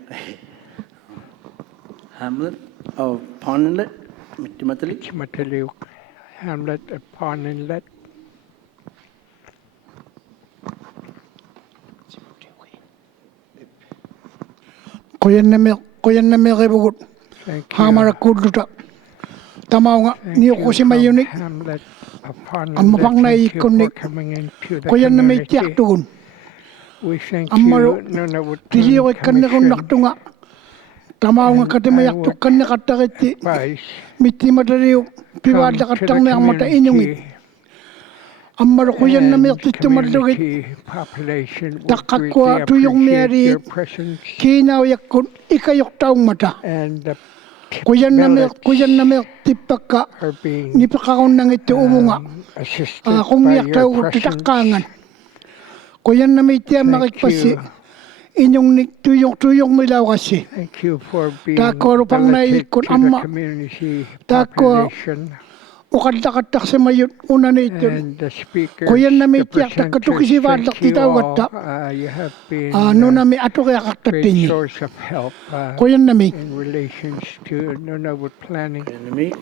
Hamlet. Oh, Pond Inlet. Mitimatali. Mataliw, Hamlet at Pond Inlet. Kuyan na may kibugot. Thank you. Hamara kudluta. Tamaw nga. Thank Niyo you ko si from mayunik. Hamlet, Pond Ang Inlet. mapang Thank you for naikunik. coming into the Kuyan na may community. tiyak tugon. We thank Amaro. you, Nunavut Tiliyo Planning kay kanna kong Commission. naktunga. Tamaw nga And kate I mayak would tukan na katakiti. advise Miti mataliw. come Piwada to the katang na ang mata inyungit. community Amaro kuyan na may and tito madlugit. community population would Takakwa greatly tuyong appreciate meri. your presence Kinaw yakun ikayok taong mata. and the Kuyan na may village tipaka. are being Ni pakakon nang ito ubunga. assisted Kung by niyak your tayo presence. titakangan. Kuyan na may tiyan Thank makikpasi. you. Inyong tuyong milaw kasi. Thank you for being Tako rupang relative naikon to the amma. community Tako population. Ukad-katak sa mayon una na ito. And the speakers, Kuyan na may the tiyak presenters, takatukisidadlak thank you titaw all. gata. You have been Ano na may ato kaya great katatin. source of help Kuyan na may. in relations to Nunavut planning. Payanamig.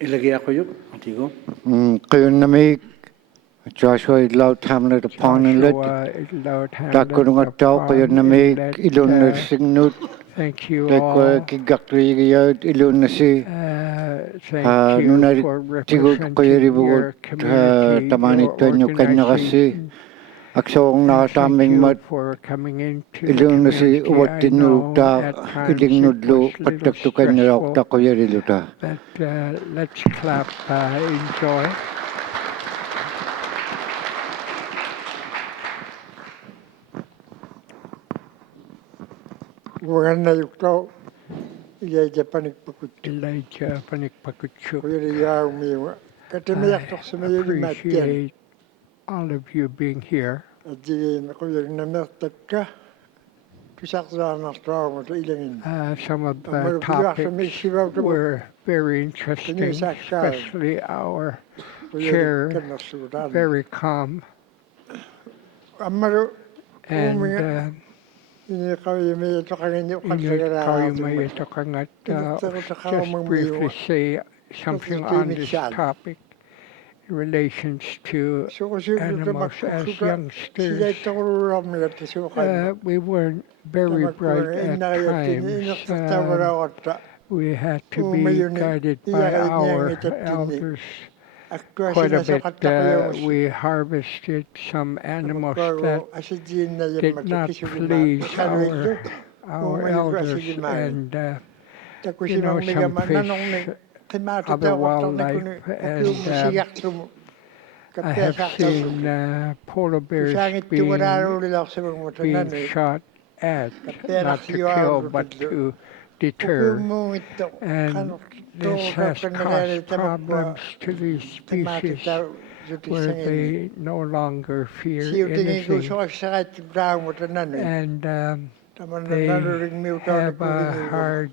Ilagay ako yun. Tigo. Kayo na may Joshua Idlaut Hamlet upon Inlet. Takunung at tao kayo na may ilon na singnut. Thank you Takwa all. kigakri gayad ilon na si Thank you nunari for tigo kayo representing ribugot your community, tamani your tanyo kanya kasi organization. aksawang And nakasaming thank you mat for coming into the ilon na si community. I uwatinu know ta at times iling it nudlo was a little pataktukan niya stressful, ta kayo riluta. but let's clap, enjoy. Maganda yung tao. Iyay panik pakut. Elijah Panikpakutsu. Kuya riyaw miwa. Katimiyak tok sa mayon ni Matyan. Appreciate all of you being here. At di kuya namertak ka. Tusak sa anak tao mo to ilangin. Some of the topics were very interesting, especially our chair, very calm. Amaro. And Ini kaya may ito kanya just briefly say something on this topic in relations to animals as youngsters. We weren't very bright at times. We had to be guided by our elders quite a bit. We harvested some animals that did not please our elders, and some fish, other wildlife, and I have seen polar bears being shot at, not to kill, but to deter. And this has caused problems to these species where they no longer fear anything. And they have a hard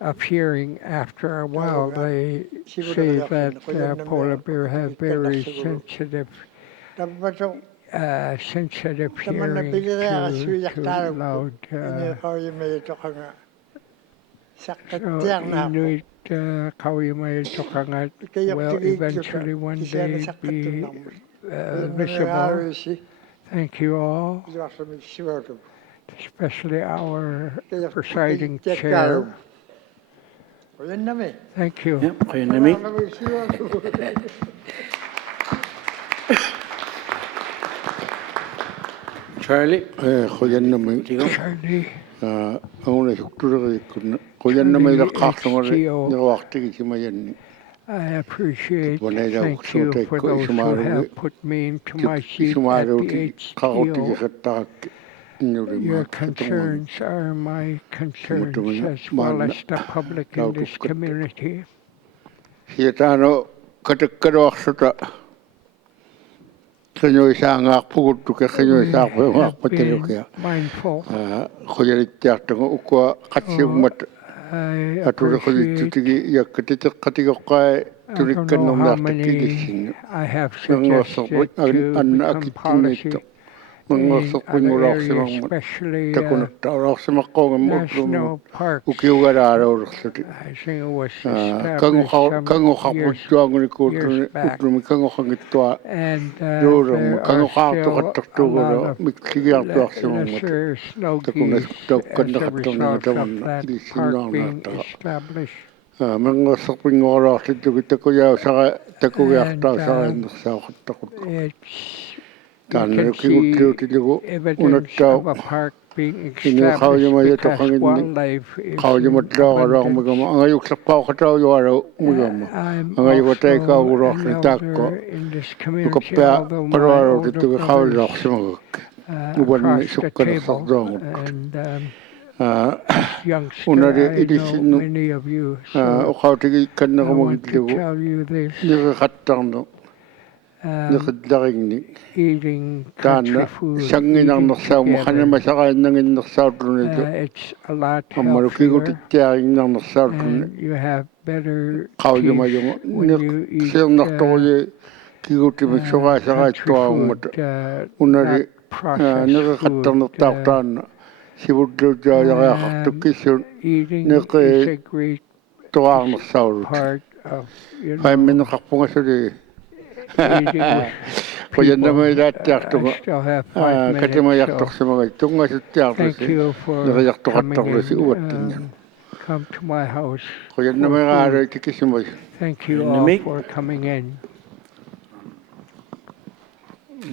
of hearing after a while. They say that polar bear have very sensitive hearing to loud. So Inuit Kauimai Tokangat will eventually one day be visible. Thank you all, especially our presiding chair. Thank you. Charlie? Charlie. I appreciate, thank you for those who have put me into my seat at the HTO. Your concerns are my concerns as well as the public in this community. We have been mindful. I appreciate, I don't know how many I have suggested to become policy in other areas, especially national parks. I think it was established some years back. And there are still a lot of lesser snow geese as a result of that park being established. And you can see evidence of a park being established because wildlife is in abundance. I'm also an elder in this community, although my older brothers across the table. And youngster, I know many of you, so I want to tell you this. Eating country food, eating together, it's a lot healthier, and you have better teeth when you eat country food, not processed food. Eating is a great part of, eating with people. I still have 5 minutes, so thank you for coming in. Come to my house for food. Thank you all for coming in. I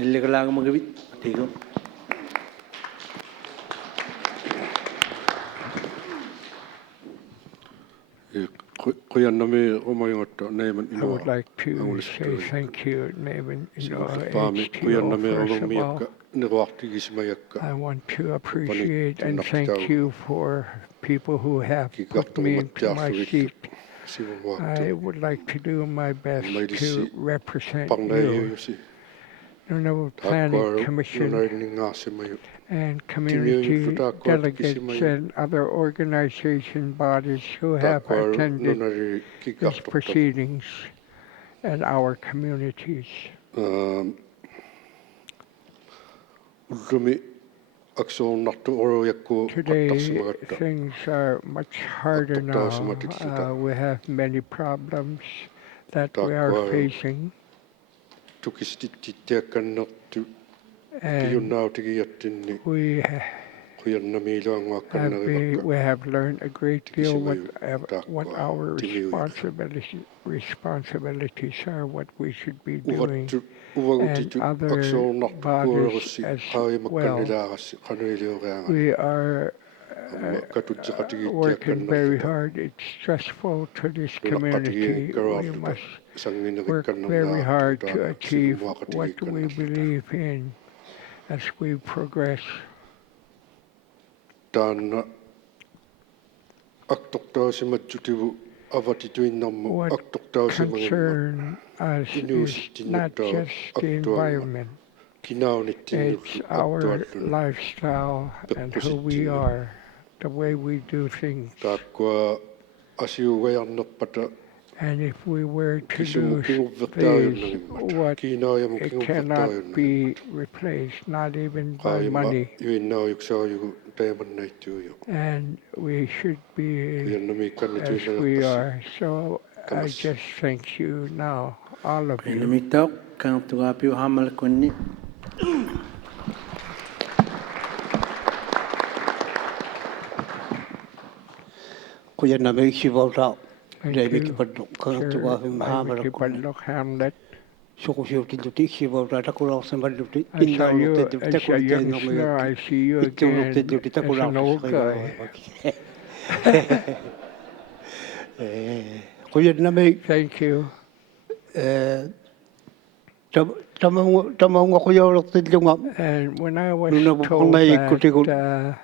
would like to say thank you, Naaman, HTO, first of all. I want to appreciate and thank you for people who have put me into my seat. I would like to do my best to represent you. The Planning Commission and community delegates and other organization bodies who have attended these proceedings at our communities. Today, things are much harder now. We have many problems that we are facing. And we have learned a great deal what our responsibilities are, what we should be doing, and other bodies as well. We are working very hard. It's stressful to this community. We must work very hard to achieve what we believe in as we progress. What concerns us is not just the environment, it's our lifestyle and who we are, the way we do things. And if we were to lose these, what it cannot be replaced, not even by money. And we should be as we are. So I just thank you now, all of you. Thank you, Sir. Padlock Hamlet. I saw you as a youngster. I see you again as an old guy. Thank you. And when I was told that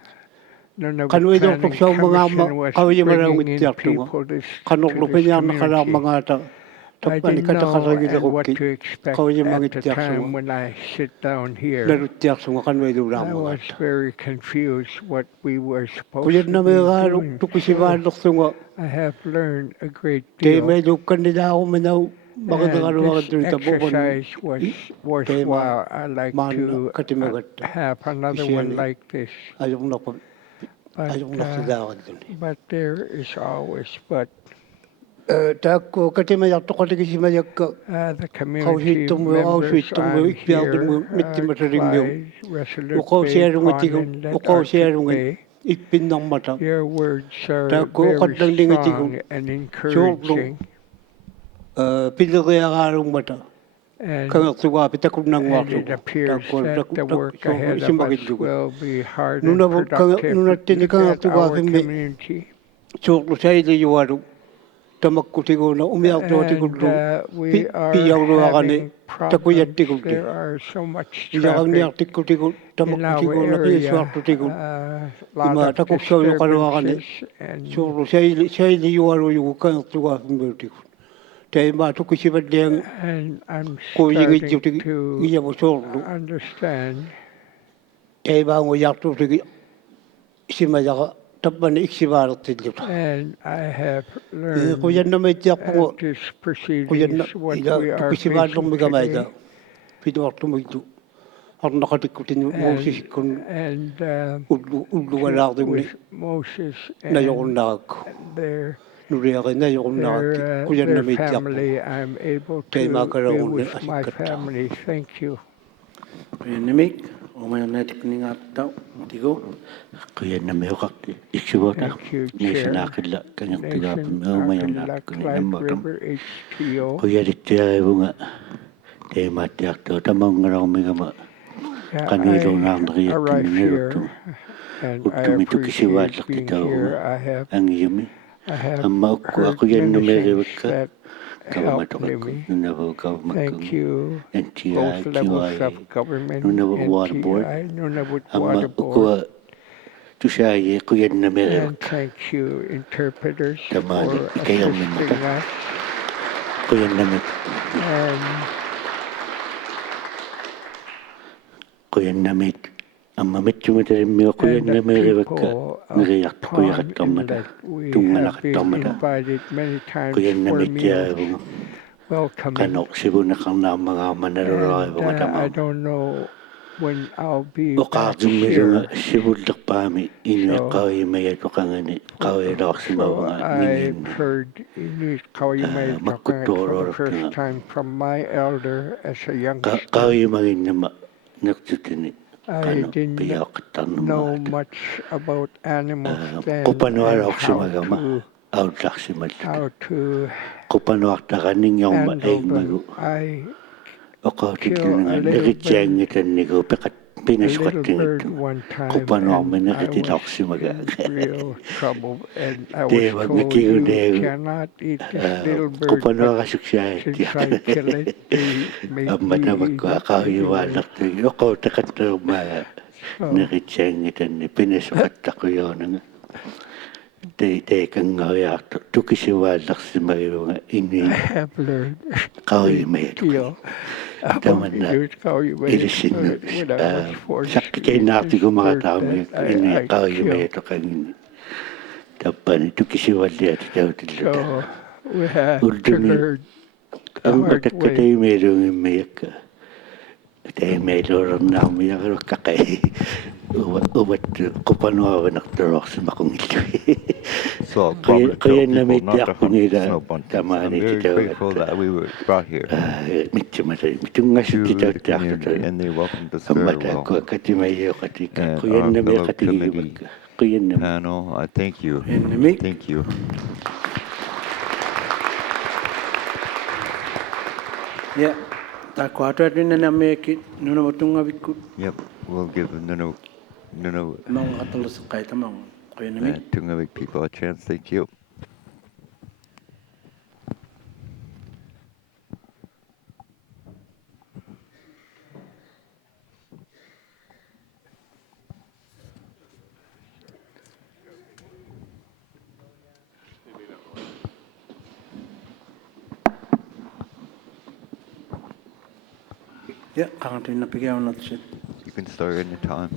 Nunavut Planning Commission was bringing in people to this community, I didn't know what to expect at the time when I sit down here. I was very confused what we were supposed to be doing. So I have learned a great deal. And this exercise was worthwhile. I'd like to have another one like this. But there is always but. The community members on here, Clyde, Resolute Bay, Pond Inlet, Arctic Bay, your words are very strong and encouraging. And it appears that the work ahead of us will be hard and productive at our community. And we are having problems. There are so much traffic in our area, a lot of disturbances, and I'm starting to understand. And I have learned at this proceedings what we are facing today. And with Moses and their family, I'm able to be with my family. Thank you. Thank you, Chair. Nation Akila Clyde River HTO. I arrived here and I appreciate being here. I have heard many things that helped me. Thank you, both levels of government, NTI, Nunavut Water Board, and thank you, interpreters, for assisting us. And the people of Pond Inlet, we have been invited many times for meals. Welcoming. And I don't know when I'll be back here. So I've heard Inuit for the first time from my elder as a youngster. I didn't know much about animals then and how to handle them. I killed a little bird one time and I was in real trouble and I was told you cannot eat this little bird, but since I killed it, they made me eat it. te kangaya tukisiwalaksimariwa ini have learned a kaoy great may deal about taman na use Kauyume. ilisin When I was forced sakit to natin eat ko mga this tao bird ini that I kaoy may killed. to kangin tapan tukisiwali at tawtilita So we had to Urduni learn the ang hard matakatay way. merong imayak tay meron na umiyak kakay ubat kupanuwa naktarok sa makungito So I'll kaya probably tell na may people not to tiyak ko hunt nila snow bunting. So I'm tamani very kita grateful that we were brought here mityo nga si to kita the community, and they welcomed us very ambata ko well. kati mayo katika And kuya our na may fellow committee katigibag kuya na panel, I thank you. Enemy. Thank you. Yeah. Ta kwata din na meki nuna matunga bikku. Yep, we'll give Nunu Mang atulus kay tamang ko enemy. Tungavik people a chance. Thank you. Yeah, kantin na pigyaw na shit. You can start anytime.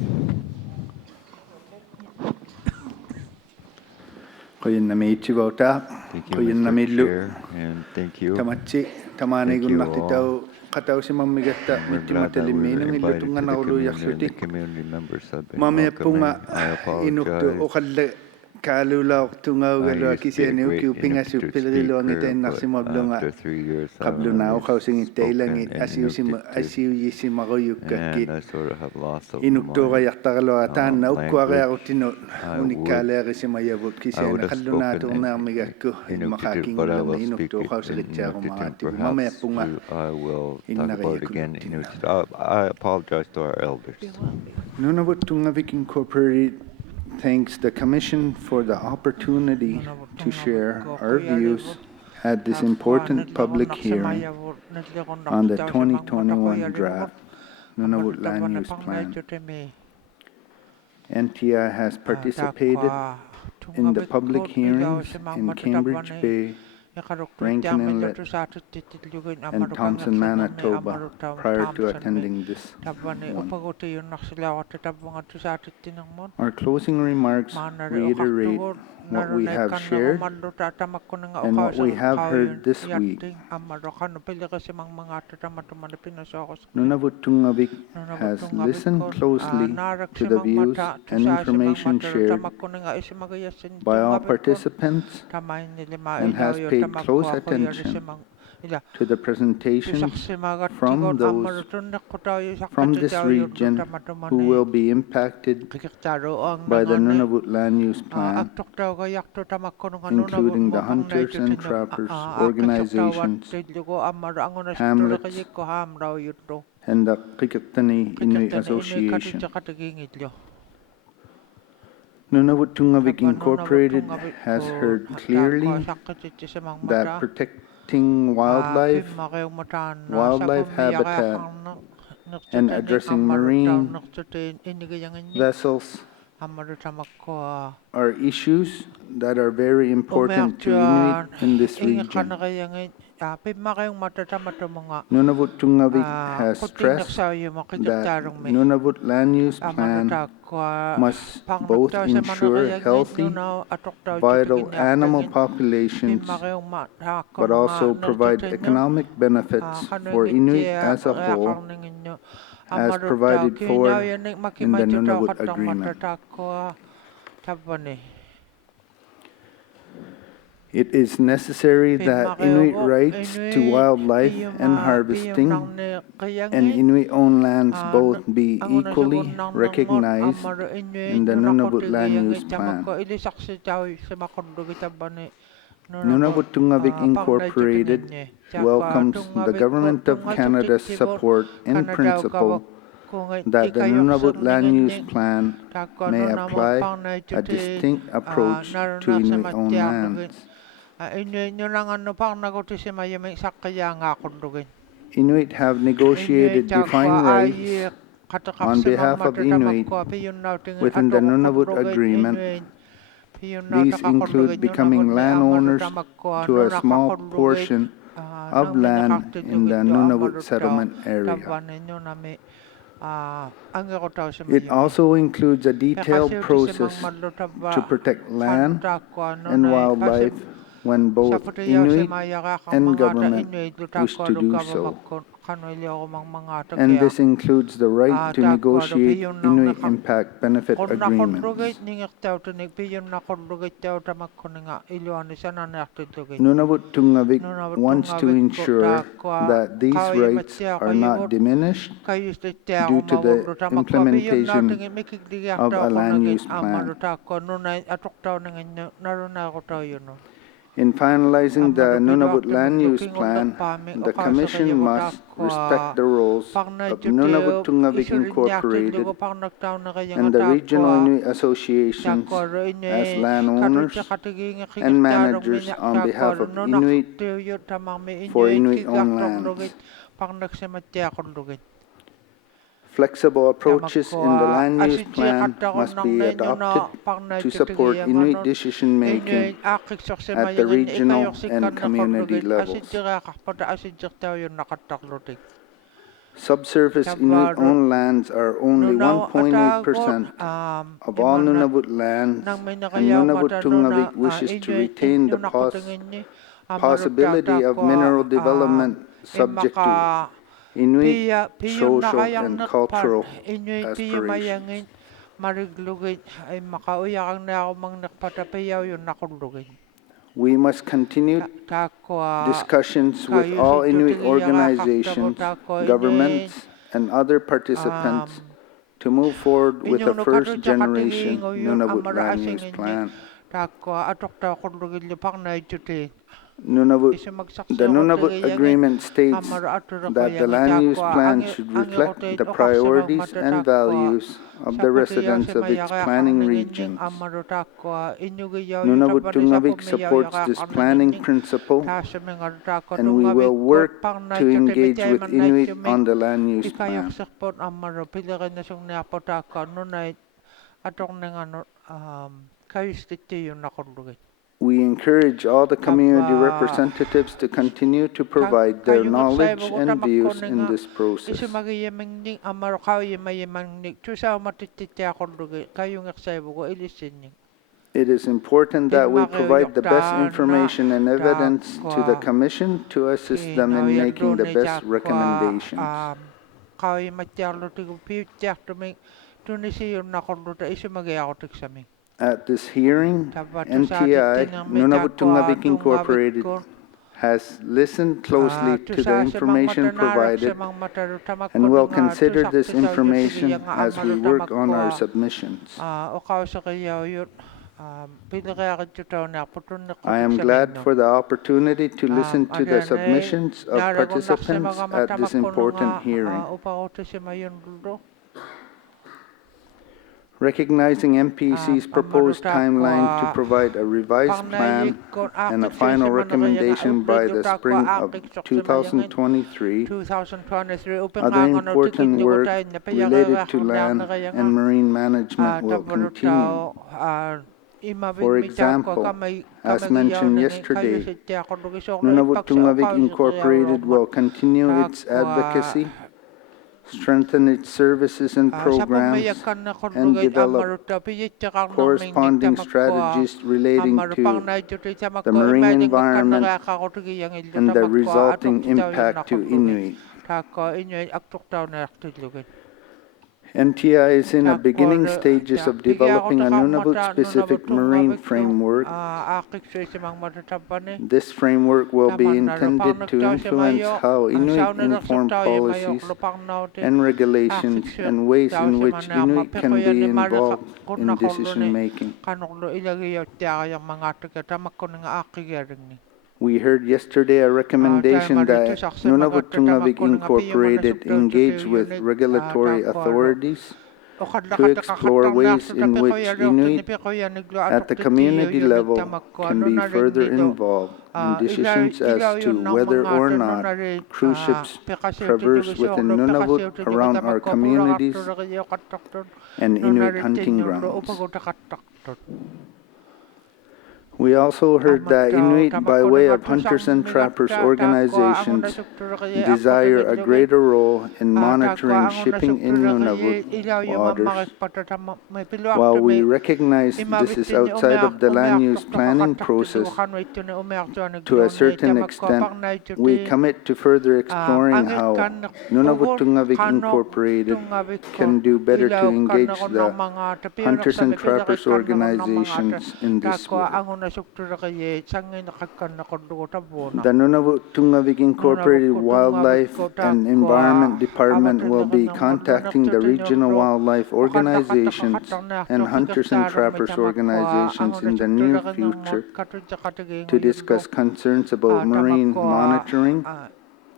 Kuyin na may chibota, Thank you, kuyin na Mr. may lu, Chair, and thank you. tamachi, tamanay Thank gun you nakitaw, kataw si mamigata, We're miti glad that we were matalimino, invited milutungan to na the ulo community, and the yaksuti. community members have been Mamaya po welcoming. nga, I inukto, o apologize. kalula, tungaw, I galo, used to be a kisya niyo, great kiupinga, Inuktitut supililo, ang speaker, itain na but si mablo nga, after 3 years, I kablo haven't na really ako, sing itay lang, spoken in asiu Inuktitut, yisi magoyuk and kakit. I sort of have lost some of Inukto my kayak takalo atan na ukwa kaya ako language. tinot I unikala kasi mayabot I kasi would na have kaluna to spoken na amigat ko in Inuktitut, makaking but I ulam na will speak inukto it ka sa in kitsa ko Inuktitut. makati mamaya Perhaps po nga I will talk inakaya about it ko again in Inuktitut. I apologize to our elders. Nunavut Tungavik Incorporated thanks the Commission for the opportunity to share our views at this important public hearing on the 2021 draft Nunavut Land Use Plan. NTI has participated in the public hearings in Cambridge Bay, Rankin Inlet, and Thompson, Manitoba prior to attending this one. Our closing remarks reiterate what we have shared and what we have heard this week. Nunavut Tungavik has listened closely to the views and information shared by all participants and has paid close attention to the presentations from those from this region who will be impacted by the Nunavut Land Use Plan, including the hunters and trappers, organizations, hamlets, and the Qikiqtani Inuit Association. Nunavut Tungavik Incorporated has heard clearly that protecting wildlife habitat, and addressing marine vessels are issues that are very important to Inuit in this region. Nunavut Tungavik has stressed that Nunavut Land Use Plan must both ensure healthy, vital animal populations, but also provide economic benefits for Inuit as a whole, as provided for in the Nunavut Agreement. It is necessary that Inuit rights to wildlife and harvesting and Inuit-owned lands both be equally recognized in the Nunavut Land Use Plan. Nunavut Tungavik Incorporated welcomes the Government of Canada's support in principle that the Nunavut Land Use Plan may apply a distinct approach to Inuit-owned lands. Inuit have negotiated defined rights on behalf of Inuit within the Nunavut Agreement These include becoming landowners to a small portion of land in the Nunavut settlement area. It also includes a detailed process to protect land and wildlife when both Inuit and government wish to do so. And this includes the right to negotiate Inuit impact benefit agreements. Nunavut Tungavik wants to ensure that these rights are not diminished due to the implementation of a land use plan. In finalizing the Nunavut Land Use Plan, the Commission must respect the roles of Nunavut Tungavik Incorporated and the regional Inuit associations as landowners and managers on behalf of Inuit for Inuit-owned lands. Flexible approaches in the land use plan must be adopted to support Inuit decision-making at the regional and community levels. Subsurface Inuit-owned lands are only 1.8% of all Nunavut lands, and Nunavut Tungavik wishes to retain the possibility of mineral development subject to Inuit social and cultural aspirations. We must continue discussions with all Inuit organizations, governments, and other participants to move forward with a first-generation Nunavut land use plan. The Nunavut Agreement states that the land use plan should reflect the priorities and values of the residents of its planning regions. Nunavut Tungavik supports this planning principle, and we will work to engage with Inuit on the land use plan. We encourage all the community representatives to continue to provide their knowledge and views in this process. It is important that we provide the best information and evidence to the Commission to assist them in making the best recommendations. At this hearing, NTI, Nunavut Tungavik Incorporated, has listened closely to the information provided and will consider this information as we work on our submissions. I am glad for the opportunity to listen to the submissions of participants at this important hearing. Recognizing MPC's proposed timeline to provide a revised plan and a final recommendation by the spring of 2023, other important work related to land and marine management will continue. For example, as mentioned yesterday, Nunavut Tungavik Incorporated will continue its advocacy, strengthen its services and programs, and develop corresponding strategies relating to the marine environment and the resulting impact to Inuit. NTI is in the beginning stages of developing a Nunavut-specific marine framework. This framework will be intended to influence how Inuit inform policies and regulations and ways in which Inuit can be involved in decision-making. We heard yesterday a recommendation that Nunavut Tungavik Incorporated engage with regulatory authorities to explore ways in which Inuit at the community level can be further involved in decisions as to whether or not cruise ships traverse within Nunavut around our communities and Inuit hunting grounds. We also heard that Inuit, by way of hunters and trappers organizations, desire a greater role in monitoring shipping in Nunavut waters. While we recognize this is outside of the land use planning process, to a certain extent, we commit to further exploring how Nunavut Tungavik Incorporated can do better to engage the hunters and trappers organizations in this way. The Nunavut Tungavik Incorporated Wildlife and Environment Department will be contacting the regional wildlife organizations and hunters and trappers organizations in the near future to discuss concerns about marine monitoring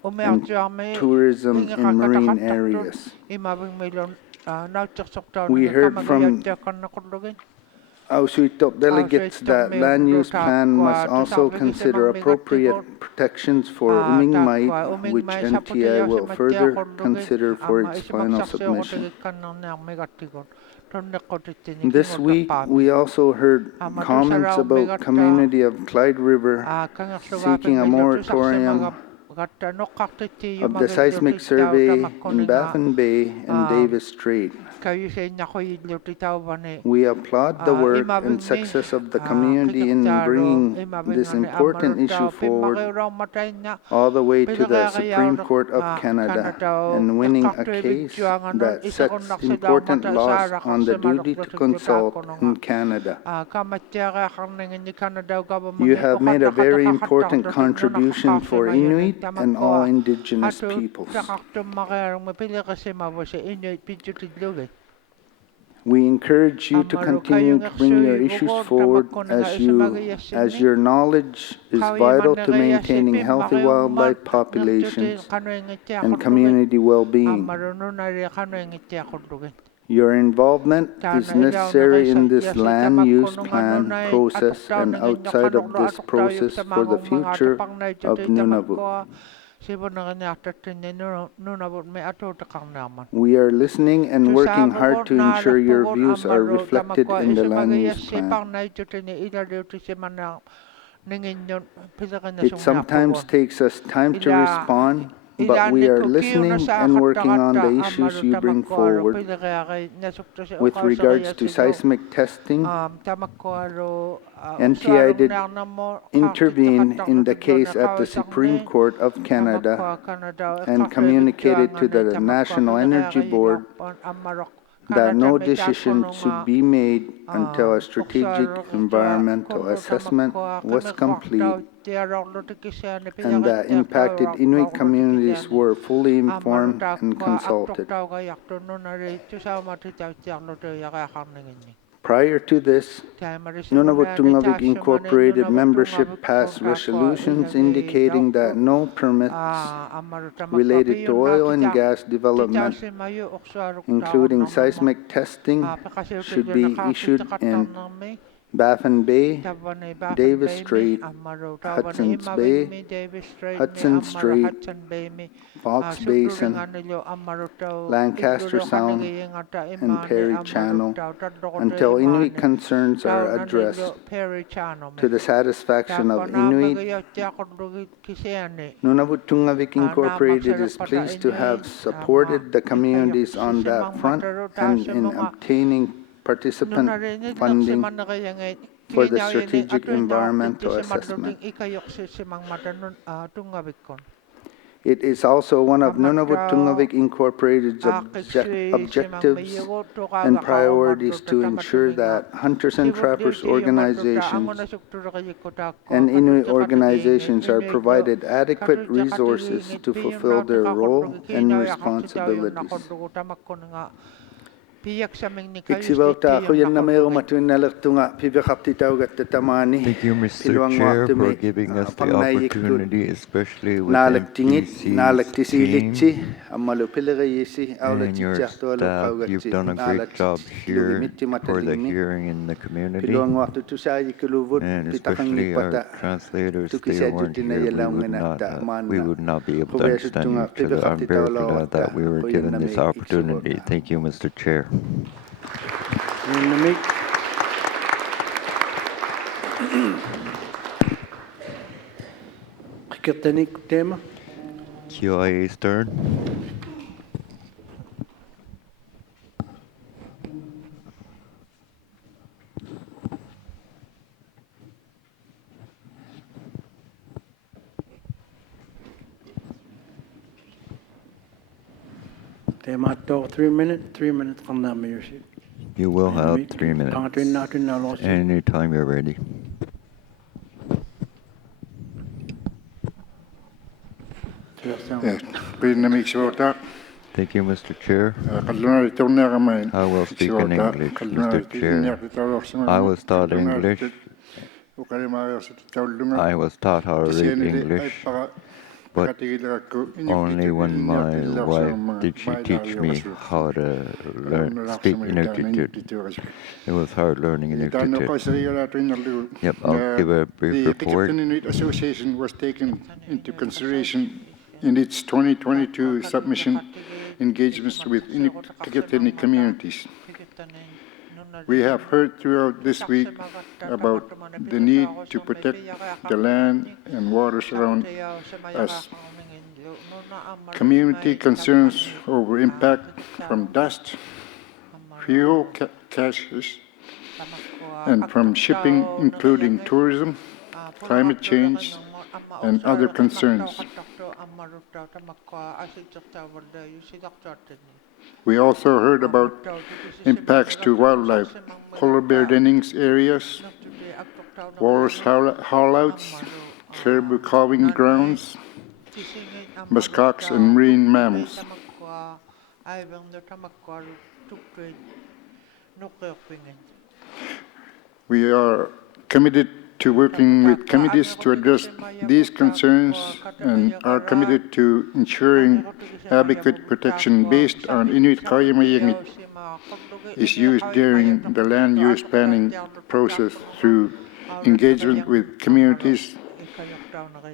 and tourism in marine areas. We heard from our top delegates that land use plan must also consider appropriate protections for umingmait, which NTI will further consider for its final submission. This week, we also heard comments about community of Clyde River seeking a moratorium of the seismic survey in Baffin Bay and Davis Strait. We applaud the work and success of the community in bringing this important issue forward all the way to the Supreme Court of Canada and winning a case that sets important laws on the duty to consult in Canada. You have made a very important contribution for Inuit and all indigenous peoples. We encourage you to continue to bring your issues forward as your knowledge is vital to maintaining healthy wildlife populations and community well-being. Your involvement is necessary in this land use plan process and outside of this process for the future of Nunavut. We are listening and working hard to ensure your views are reflected in the land use plan. It sometimes takes us time to respond, but we are listening and working on the issues you bring forward. With regards to seismic testing, NTI did intervene in the case at the Supreme Court of Canada and communicated to the National Energy Board that no decision should be made until a strategic environmental assessment was complete and that impacted Inuit communities were fully informed and consulted. Prior to this, Nunavut Tungavik Incorporated membership passed resolutions indicating that no permits related to oil and gas development, including seismic testing, should be issued in Baffin Bay, Davis Strait, Hudson's Bay, Hudson Strait, Fox Basin, Lancaster Sound, and Perry Channel until Inuit concerns are addressed to the satisfaction of Inuit. Nunavut Tungavik Incorporated is pleased to have supported the communities on that front and in obtaining participant funding for the strategic environmental assessment. It is also one of Nunavut Tungavik Incorporated's objectives and priorities to ensure that hunters and trappers organizations and Inuit organizations are provided adequate resources to fulfill their role and responsibilities. Thank you, Mr. Chair, for giving us the opportunity, especially with MPC's team and your staff. You've done a great job here for the hearing in the community, and especially our translators, they weren't here. We would not be able to understand each other. I'm very glad that we were given this opportunity. Thank you, Mr. Chair. Kikirtani tema. QIA Stern. Tema to 3 minutes. 3 minutes from now, Mayor. You will have 3 minutes. Anytime you're ready. Thank you, Mr. Chair. I will speak in English, Mr. Chair. I was taught English. I was taught how to read English, but only when my wife did she teach me how to speak Inuktitut. It was hard learning Inuktitut. Yep, I'll give a brief report. The Inuit Association was taken into consideration in its 2022 submission engagements with Inuit communities. We have heard throughout this week about the need to protect the land and waters around us. Community concerns over impact from dust, fuel caches, and from shipping, including tourism, climate change, and other concerns. We also heard about impacts to wildlife, polar bear dennings areas, walrus haulouts, caribou calving grounds, muskox, and marine mammals. We are committed to working with committees to address these concerns and are committed to ensuring adequate protection based on Inuit Kayamayangit is used during the land use planning process through engagement with communities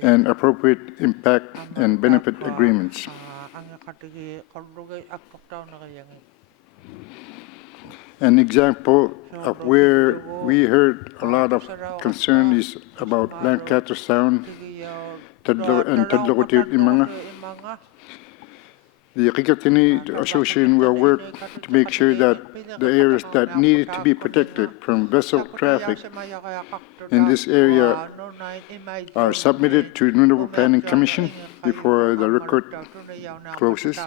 and appropriate impact and benefit agreements. An example of where we heard a lot of concern is about Lancaster Sound and Tadlokotut Imanga. The Kikatini Association will work to make sure that the areas that needed to be protected from vessel traffic in this area are submitted to the Nunavut Planning Commission before the record closes.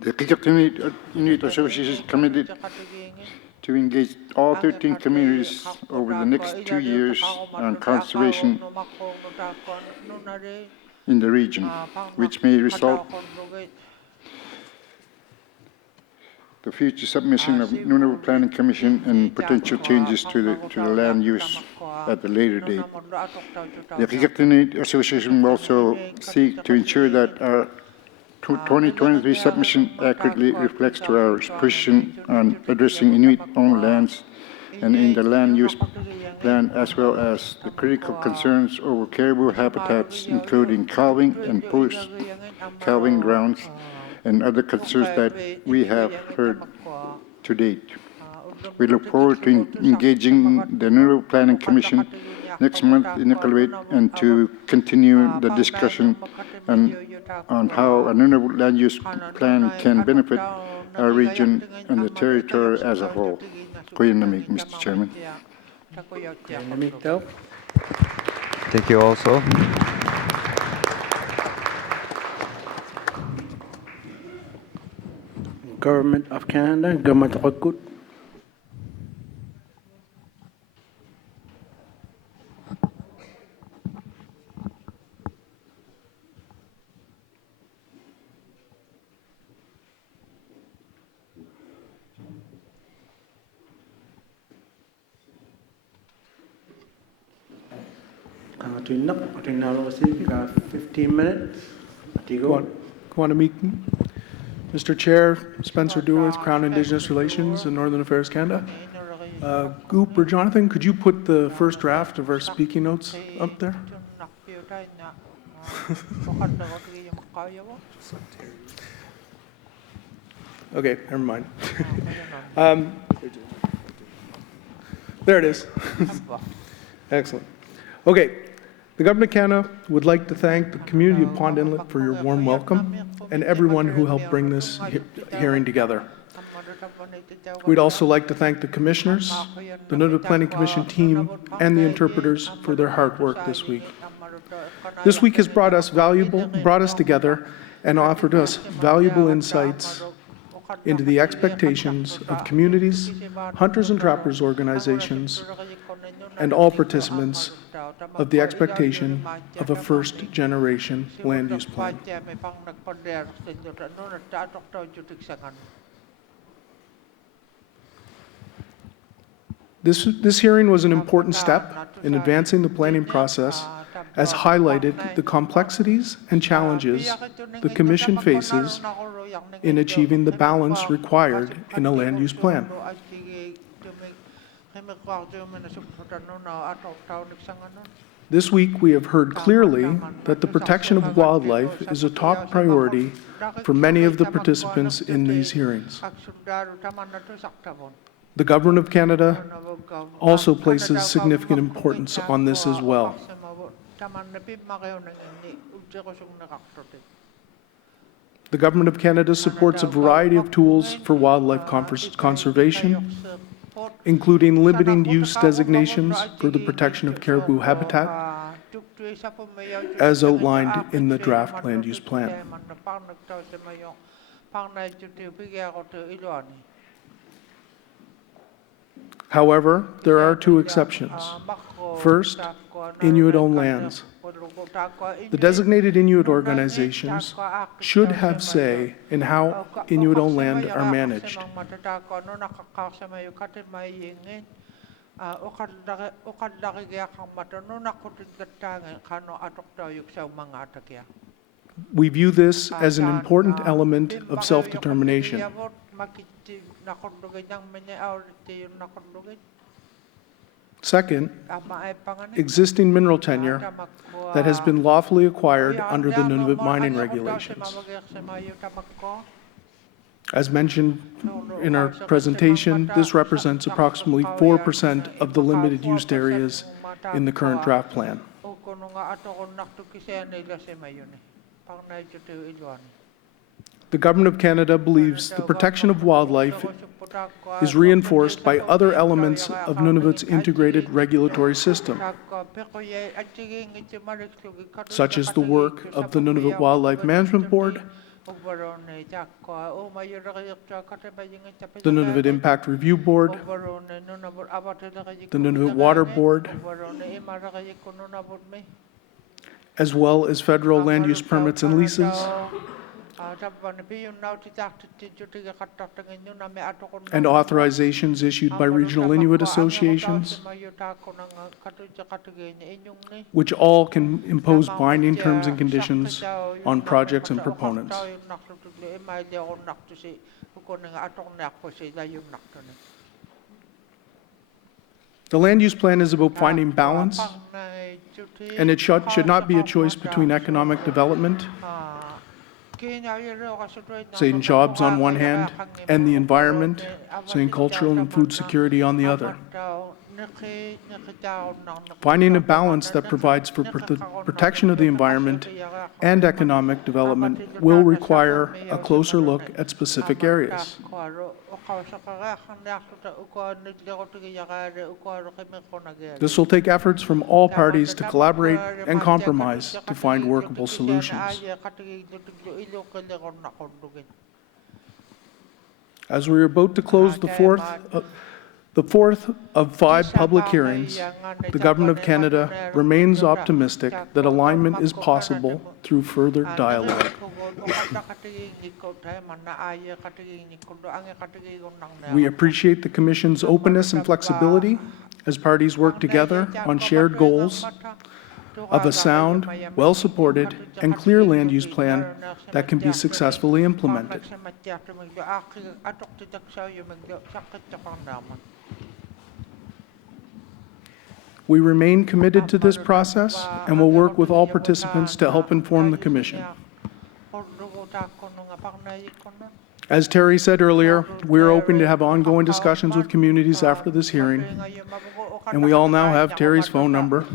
The Kikatini Inuit Association is committed to engage all 13 communities over the next 2 years on conservation in the region, which may result the future submission of Nunavut Planning Commission and potential changes to the land use at a later date. The Kikatini Association will also seek to ensure that our 2023 submission accurately reflects to our position on addressing Inuit-owned lands and in the land use plan, as well as the critical concerns over caribou habitats, including calving and post-calving grounds, and other concerns that we have heard to date. We look forward to engaging the Nunavut Planning Commission next month in Iqaluit and to continue the discussion on how a Nunavut land use plan can benefit our region and the territory as a whole. Kuyanamik, Mr. Chairman. Thank you also. Government of Canada, Government of Kut. I think now 15 minutes. Kwanamik. Mr. Chair, Spencer Dewith, Crown Indigenous Relations and Northern Affairs Canada. Goop or Jonathan, could you put the first draft of our speaking notes up there? Okay, never mind. There it is. Excellent. Okay. The Government of Canada would like to thank the community of Pond Inlet for your warm welcome and everyone who helped bring this hearing together. We'd also like to thank the commissioners, the Nunavut Planning Commission team, and the interpreters for their hard work this week. This week has brought us together and offered us valuable insights into the expectations of communities, hunters and trappers organizations, and all participants of the expectation of a first-generation land use plan. This hearing was an important step in advancing the planning process, as highlighted the complexities and challenges the Commission faces in achieving the balance required in a land use plan. This week, we have heard clearly that the protection of wildlife is a top priority for many of the participants in these hearings. The Government of Canada also places significant importance on this as well. The Government of Canada supports a variety of tools for wildlife conservation, including limiting use designations for the protection of caribou habitat, as outlined in the draft land use plan. However, there are two exceptions. First, Inuit-owned lands. The designated Inuit organizations should have say in how Inuit-owned land are managed. We view this as an important element of self-determination. Second, existing mineral tenure that has been lawfully acquired under the Nunavut mining regulations. As mentioned in our presentation, this represents approximately 4% of the limited use areas in the current draft plan. The Government of Canada believes the protection of wildlife is reinforced by other elements of Nunavut's integrated regulatory system, such as the work of the Nunavut Wildlife Management Board, the Nunavut Impact Review Board, the Nunavut Water Board, as well as federal land use permits and leases, and authorizations issued by regional Inuit associations, which all can impose binding terms and conditions on projects and proponents. The land use plan is about finding balance, and it should not be a choice between economic development, saying jobs on one hand, and the environment, saying cultural and food security on the other. Finding a balance that provides for the protection of the environment and economic development will require a closer look at specific areas. This will take efforts from all parties to collaborate and compromise to find workable solutions. As we are about to close the fourth of 5 public hearings, the Government of Canada remains optimistic that alignment is possible through further dialogue. We appreciate the Commission's openness and flexibility as parties work together on shared goals of a sound, well-supported, and clear land use plan that can be successfully implemented. We remain committed to this process and will work with all participants to help inform the Commission. As Terry said earlier, we are open to have ongoing discussions with communities after this hearing, And we all now have Terry's phone number.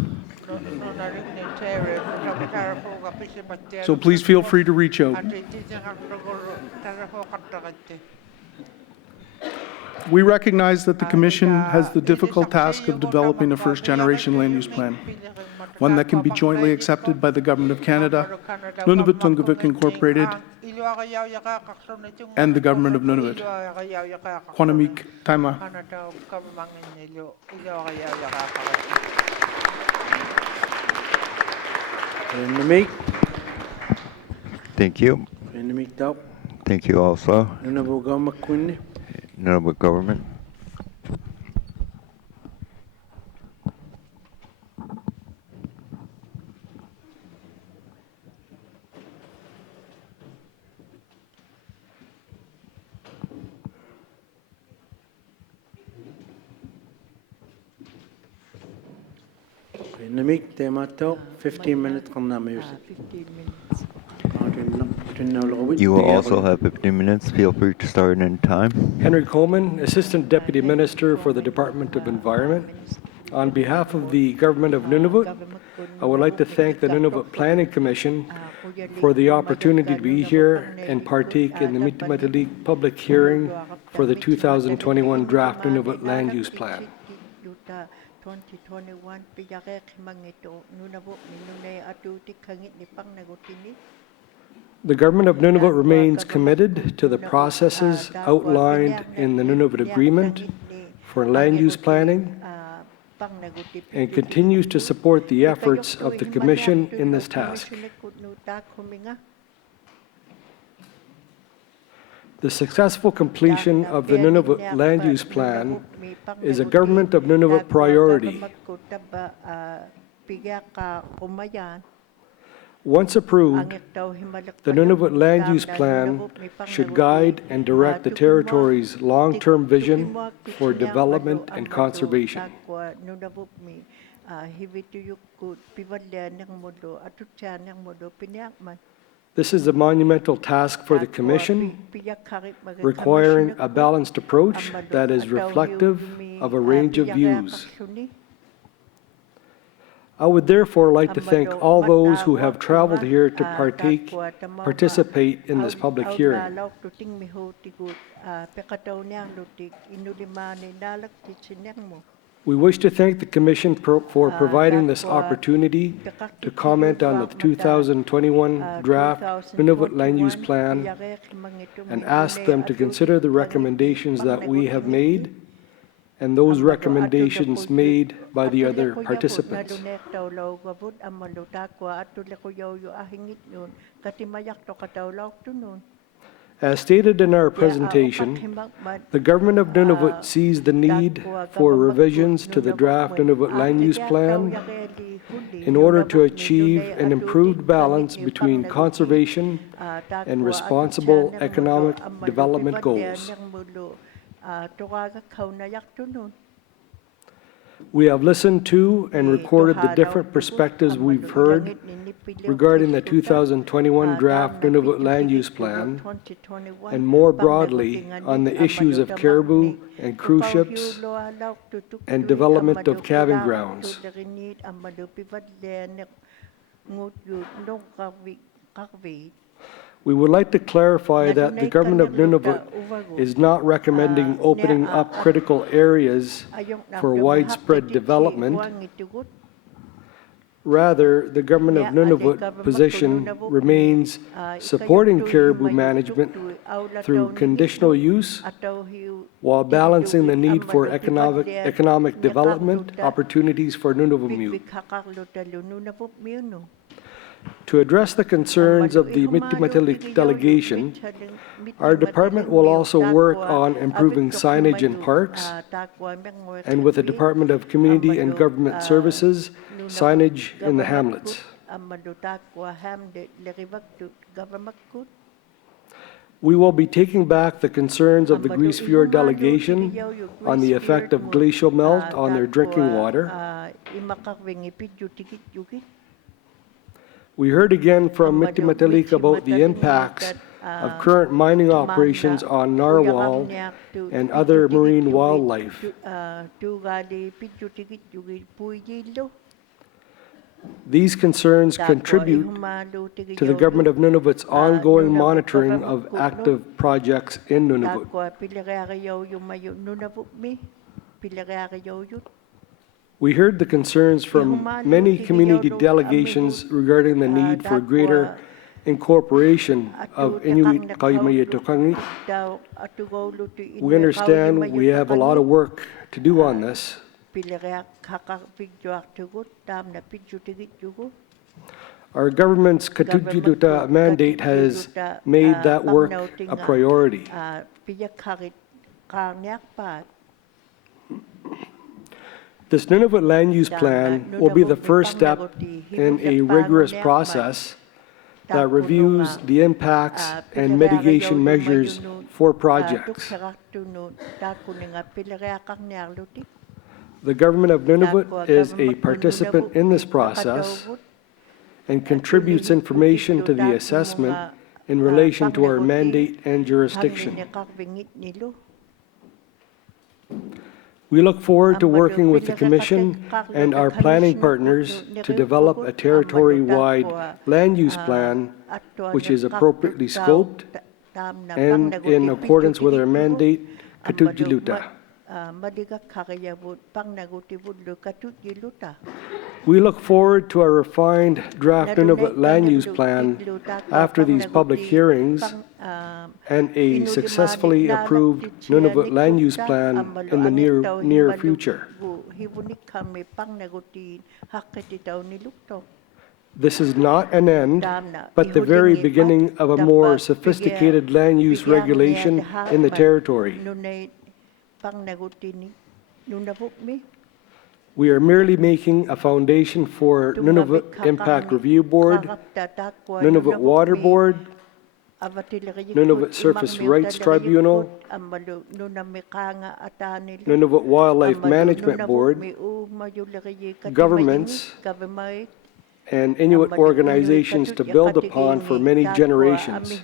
So please feel free to reach out. We recognize that the Commission has the difficult task of developing a first-generation land use plan, one that can be jointly accepted by the Government of Canada, Nunavut Tungavik Incorporated, and the Government of Nunavut. Quanamik Taima. Thank you. Thank you also. Nunavut government. Namik Temato, 15 minutes from now. 15 minutes. You will also have 15 minutes. Feel free to start in time. Henry Coleman, Assistant Deputy Minister for the Department of Environment. On behalf of the Government of Nunavut, I would like to thank the Nunavut Planning Commission for the opportunity to be here and partake in the Mitimatalik public hearing for the 2021 Draft Nunavut Land Use Plan. 2021 piyake mangito Nunavut minune atuti kangit ni pang nagutini. The Government of Nunavut remains committed to the processes outlined in the Nunavut Agreement for land use planning and continues to support the efforts of the Commission in this task. The successful completion of the Nunavut Land Use Plan is a Government of Nunavut priority. Once approved, the Nunavut Land Use Plan should guide and direct the territory's long-term vision for development and conservation. This is a monumental task for the Commission, requiring a balanced approach that is reflective of a range of views. I would therefore like to thank all those who have traveled here to participate in this public hearing. We wish to thank the Commission for providing this opportunity to comment on the 2021 Draft Nunavut Land Use Plan and ask them to consider the recommendations that we have made and those recommendations made by the other participants. As stated in our presentation, the Government of Nunavut sees the need for revisions to the Draft Nunavut Land Use Plan in order to achieve an improved balance between conservation and responsible economic development goals. We have listened to and recorded the different perspectives we've heard regarding the 2021 Draft Nunavut Land Use Plan, and more broadly on the issues of caribou and cruise ships and development of calving grounds. We would like to clarify that the Government of Nunavut is not recommending opening up critical areas for widespread development. Rather, the Government of Nunavut position remains supporting caribou management through conditional use while balancing the need for economic development opportunities for Nunavummiut. To address the concerns of the Mitimatalik delegation, our department will also work on improving signage in parks, and with the Department of Community and Government Services, signage in the hamlets. We will be taking back the concerns of the Grise Fiord delegation on the effect of glacial melt on their drinking water. We heard again from Mitimatalik about the impacts of current mining operations on narwhal and other marine wildlife. These concerns contribute to the government of Nunavut's ongoing monitoring of active projects in Nunavut. We heard the concerns from many community delegations regarding the need for greater incorporation of Inuit Kaimayetokangi. We understand we have a lot of work to do on this. Our government's Katujiluta mandate has made that work a priority. This Nunavut Land Use Plan will be the first step in a rigorous process that reviews the impacts and mitigation measures for projects. The government of Nunavut is a participant in this process and contributes information to the assessment in relation to our mandate and jurisdiction. We look forward to working with the Commission and our planning partners to develop a territory-wide land use plan which is appropriately scoped and in accordance with our mandate, Katujiluta. We look forward to a refined draft Nunavut land use plan after these public hearings and a successfully approved Nunavut land use plan in the near future. This is not an end, but the very beginning of a more sophisticated land use regulation in the territory. We are merely making a foundation for Nunavut Impact Review Board, Nunavut Water Board, Nunavut Surface Rights Tribunal, Nunavut Wildlife Management Board, governments, and Inuit organizations to build upon for many generations.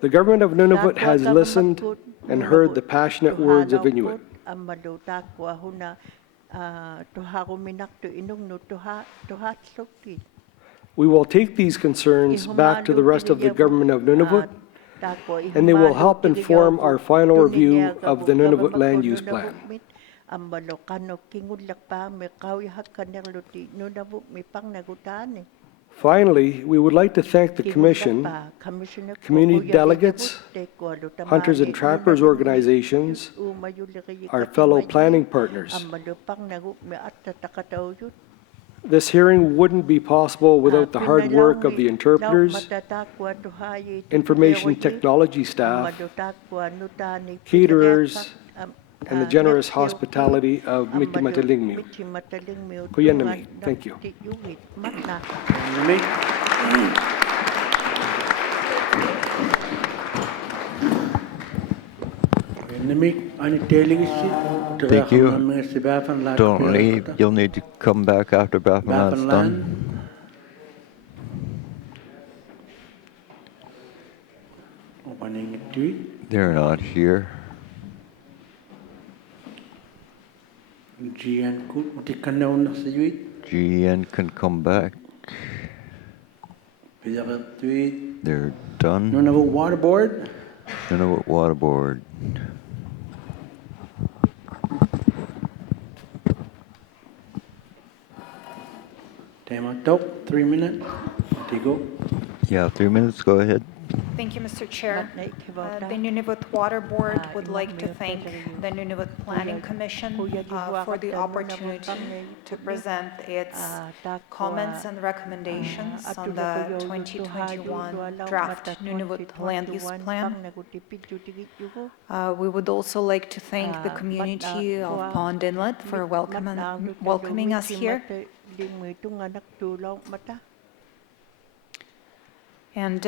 The government of Nunavut has listened and heard the passionate words of Inuit. We will take these concerns back to the rest of the government of Nunavut, and they will help inform our final review of the Nunavut Land Use Plan. Finally, we would like to thank the Commission, community delegates, hunters and trappers organizations, our fellow planning partners. This hearing wouldn't be possible without the hard work of the interpreters, information technology staff, caterers, and the generous hospitality of Mitimatalingmiu. Kuyanami, thank you. Thank you. Don't leave. You'll need to come back after Baffenland's done. They're not here. GN can come back. They're done. Nunavut Water Board. Nunavut Water Board. Time out. 3 minutes. Go. Yeah, 3 minutes. Go ahead. Thank you, Mr. Chair. The Nunavut Water Board would like to thank the Nunavut Planning Commission for the opportunity to present its comments and recommendations on the 2021 draft Nunavut Land Use Plan. We would also like to thank the community of Pond Inlet for welcoming us here. And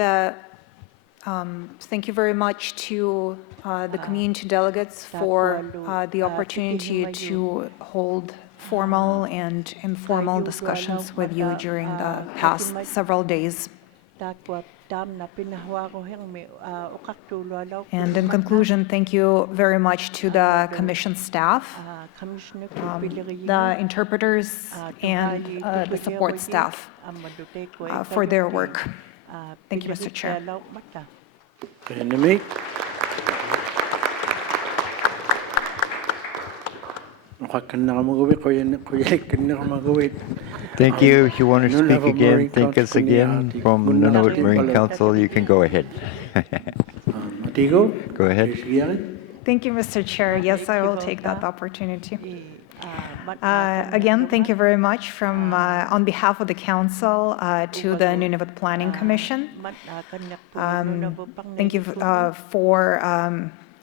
thank you very much to the community delegates for the opportunity to hold formal and informal discussions with you during the past several days. And in conclusion, thank you very much to the Commission staff, the interpreters, and the support staff for their work. Thank you, Mr. Chair. Thank you. If you want to speak again, thank us again from Nunavut Marine Council. You can go ahead. Go ahead. Thank you, Mr. Chair. Yes, I will take that opportunity. Again, thank you very much from on behalf of the council to the Nunavut Planning Commission. Thank you for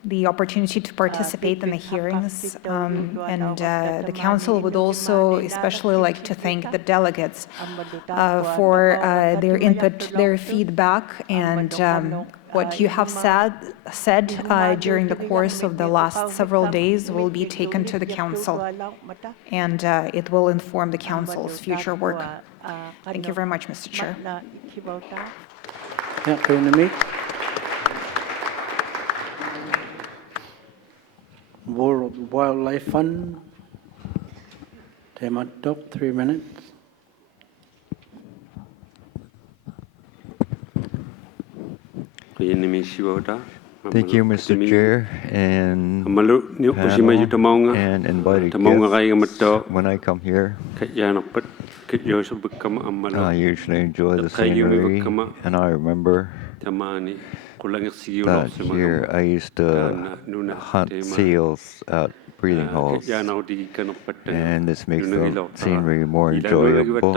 the opportunity to participate in the hearings, and the council would also especially like to thank the delegates for their input, their feedback, and what you have said during the course of the last several days will be taken to the council, and it will inform the council's future work. Thank you very much, Mr. Chair. World Wildlife Fund, Tematop, 3 minutes. Thank you, Mr. Chair, and panel, and invited guests. When I come here, I usually enjoy the scenery, and I remember that here I used to hunt seals at breathing holes, and this makes the scenery more enjoyable.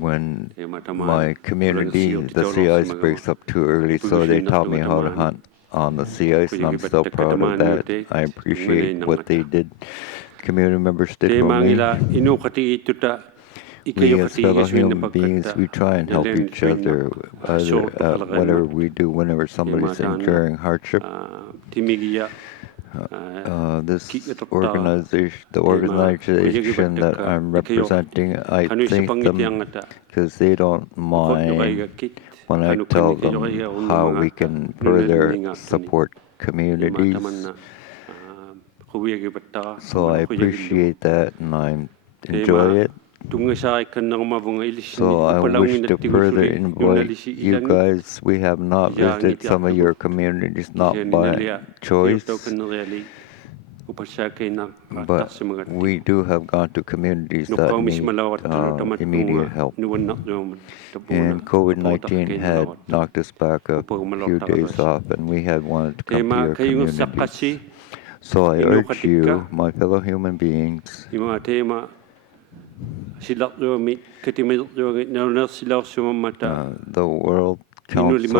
When my community, the sea ice breaks up too early, so they taught me how to hunt on the sea ice, and I'm still proud of that. I appreciate what they did, community members did for me. We as fellow human beings, we try and help each other, either whatever we do whenever somebody's enduring hardship. This organization, the organization that I'm representing, I thank them because they don't mind when I tell them how we can further support communities. So I appreciate that and I enjoy it. So I wish to further invite you guys. We have not visited some of your communities, not by choice, but we do have gone to communities that need immediate help. And COVID-19 had knocked us back a few days off, and we had wanted to come to your communities. So I urge you, my fellow human beings, the World Council has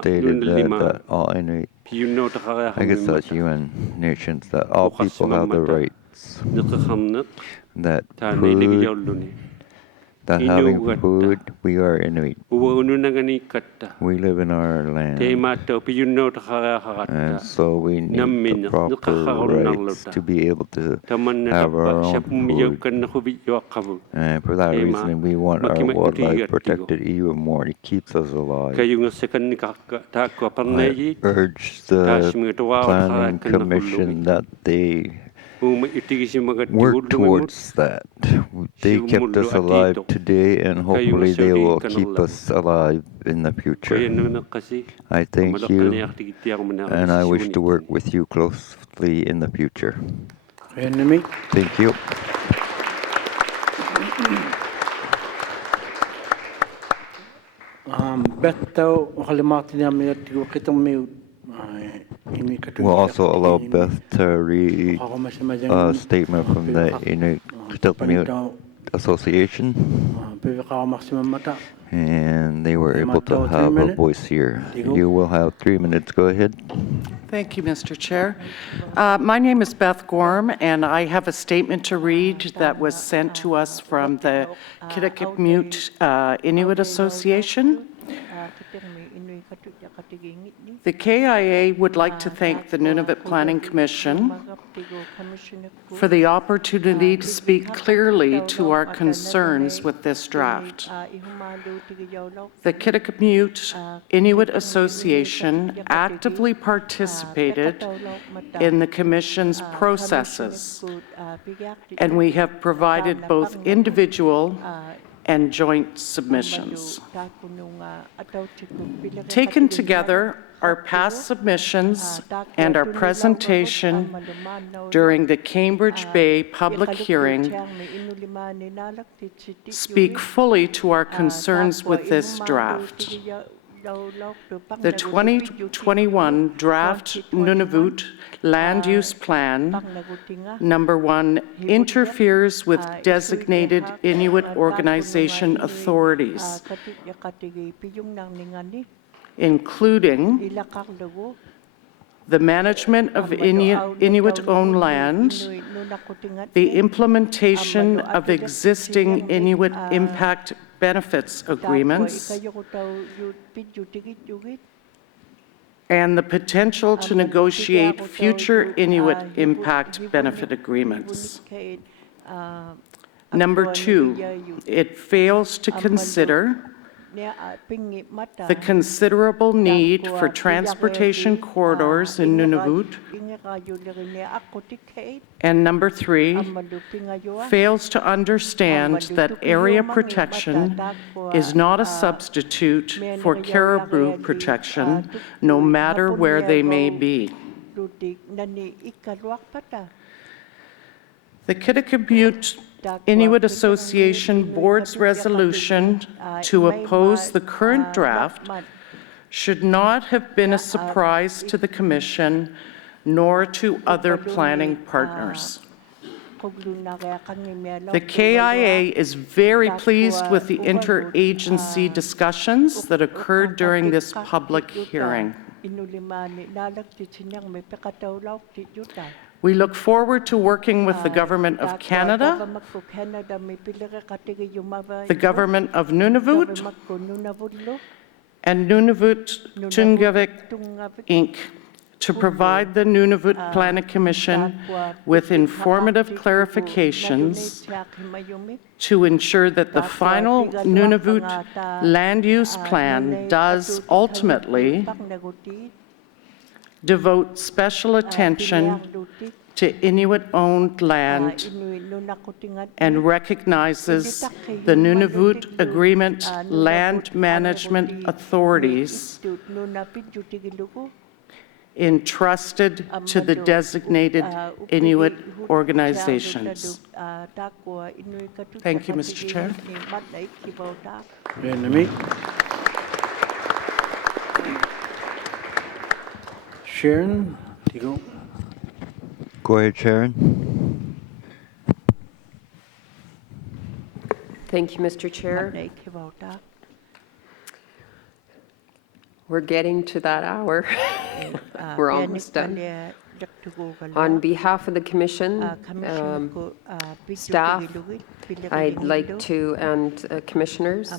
stated that all Inuit, I guess that's UN nations, that all people have the rights, that food, that having food, we are Inuit. We live in our land, and so we need the proper rights to be able to have our own food. And for that reason, we want our wildlife protected even more. It keeps us alive. I urge the Planning Commission that they work towards that. They kept us alive today, and hopefully they will keep us alive in the future. I thank you, and I wish to work with you closely in the future. Thank you. We'll also allow Beth to read a statement from the Inuit Qitaqmut Association, and they were able to have a voice here. You will have 3 minutes. Go ahead. Thank you, Mr. Chair. My name is Beth Gorm, and I have a statement to read that was sent to us from the Qitaqmut Inuit Association. The KIA would like to thank the Nunavut Planning Commission for the opportunity to speak clearly to our concerns with this draft. The Kitikamute Inuit Association actively participated in the Commission's processes, and we have provided both individual and joint submissions. Taken together, our past submissions and our presentation during the Cambridge Bay public hearing speak fully to our concerns with this draft. The 2021 Draft Nunavut Land Use Plan, number 1, interferes with designated Inuit organization authorities, including the management of Inuit-owned land, the implementation of existing Inuit impact benefits agreements, and the potential to negotiate future Inuit impact benefit agreements. Number 2, it fails to consider the considerable need for transportation corridors in Nunavut. And number 3, fails to understand that area protection is not a substitute for caribou protection, no matter where they may be. The Kitikamute Inuit Association Board's resolution to oppose the current draft should not have been a surprise to the Commission nor to other planning partners. The KIA is very pleased with the interagency discussions that occurred during this public hearing. We look forward to working with the Government of Canada, the Government of Nunavut, and Nunavut Tungavik Inc. to provide the Nunavut Planning Commission with informative clarifications to ensure that the final Nunavut land use plan does ultimately devote special attention to Inuit-owned land and recognizes the Nunavut Agreement land management authorities entrusted to the designated Inuit organizations. Thank you, Mr. Chair. Sharon, you go. Go ahead, Sharon. Thank you, Mr. Chair. We're getting to that hour. We're almost done. On behalf of the Commission, staff, I'd like to, and Commissioners,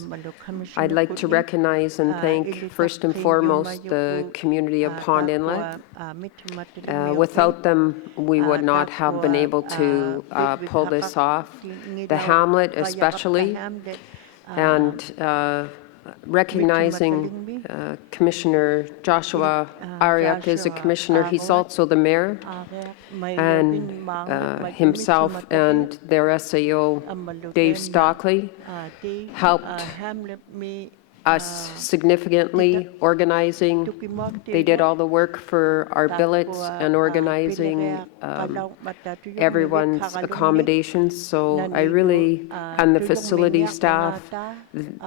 I'd like to recognize and thank first and foremost the community of Pond Inlet. Without them, we would not have been able to pull this off. The hamlet especially, and recognizing Commissioner Joshua Ariak is a commissioner. He's also the mayor, and himself and their SAO, Dave Stockley, helped us significantly organizing. They did all the work for our billets and organizing everyone's accommodations. So I really, and the facility staff,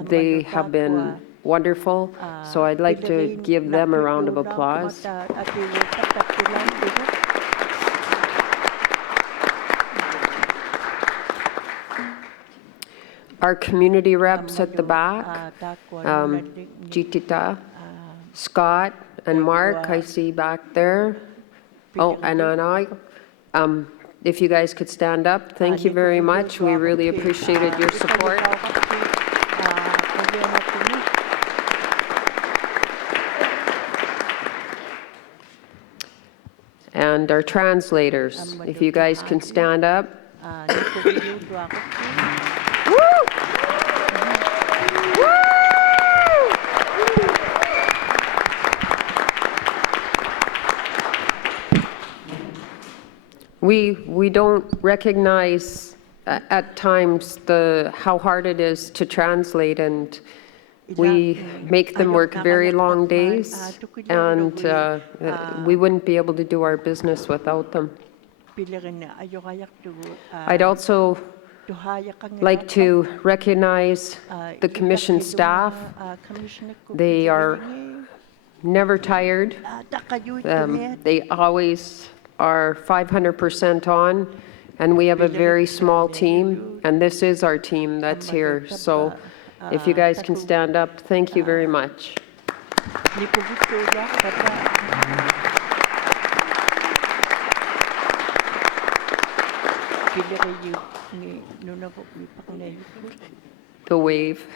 they have been wonderful. So I'd like to give them a round of applause. Our community reps at the back, Jitita, Scott, and Mark, I see back there. Oh, and Anai. If you guys could stand up, thank you very much. We really appreciated your support. And and our translators. If you guys can stand up. We don't recognize at times how hard it is to translate, and we make them work very long days, and we wouldn't be able to do our business without them. I'd also like to recognize the commission staff. They are never tired. They always are 500% on, and we have a very small team, and this is our team that's here. So if you guys can stand up, thank you very much. The wave.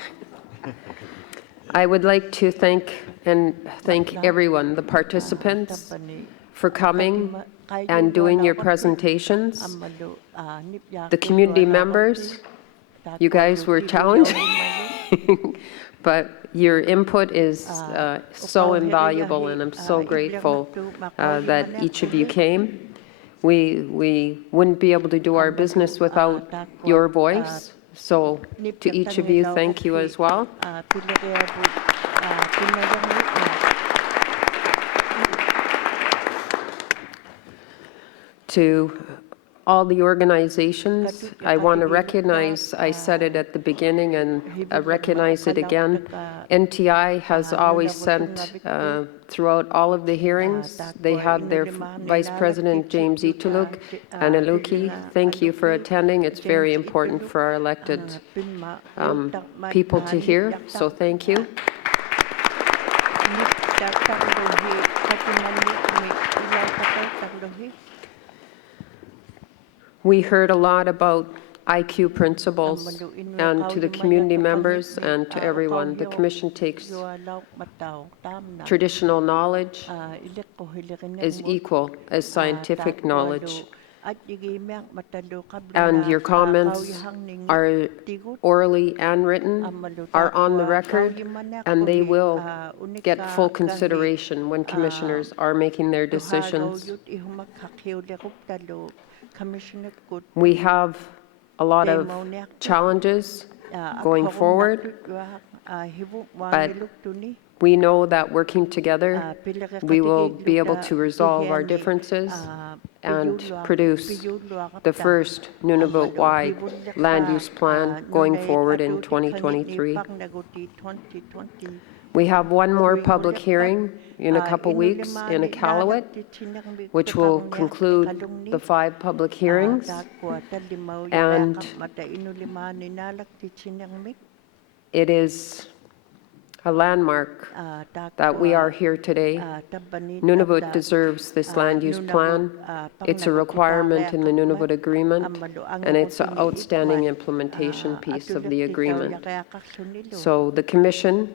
I would like to thank everyone, the participants, for coming and doing your presentations. The community members, you guys were challenging, but your input is so invaluable, and I'm so grateful that each of you came. We wouldn't be able to do our business without your voice, so to each of you, thank you as well. To all the organizations, I want to recognize, I said it at the beginning and recognize it again, NTI has always sent, throughout all of the hearings, they had their Vice President James Ituluk and Aluki. Thank you for attending. It's very important for our elected people to hear, so thank you. We heard a lot about IQ principles, and to the community members and to everyone, the Commission takes traditional knowledge is equal as scientific knowledge. And your comments are orally and written, are on the record, and they will get full consideration when commissioners are making their decisions. We have a lot of challenges going forward, but we know that working together, we will be able to resolve our differences and produce the first Nunavut-wide land use plan going forward in 2023. We have one more public hearing in a couple weeks in Iqaluit, which will conclude the 5 public hearings. And it is a landmark that we are here today. Nunavut deserves this land use plan. It's a requirement in the Nunavut Agreement, and it's an outstanding implementation piece of the agreement. So the Commission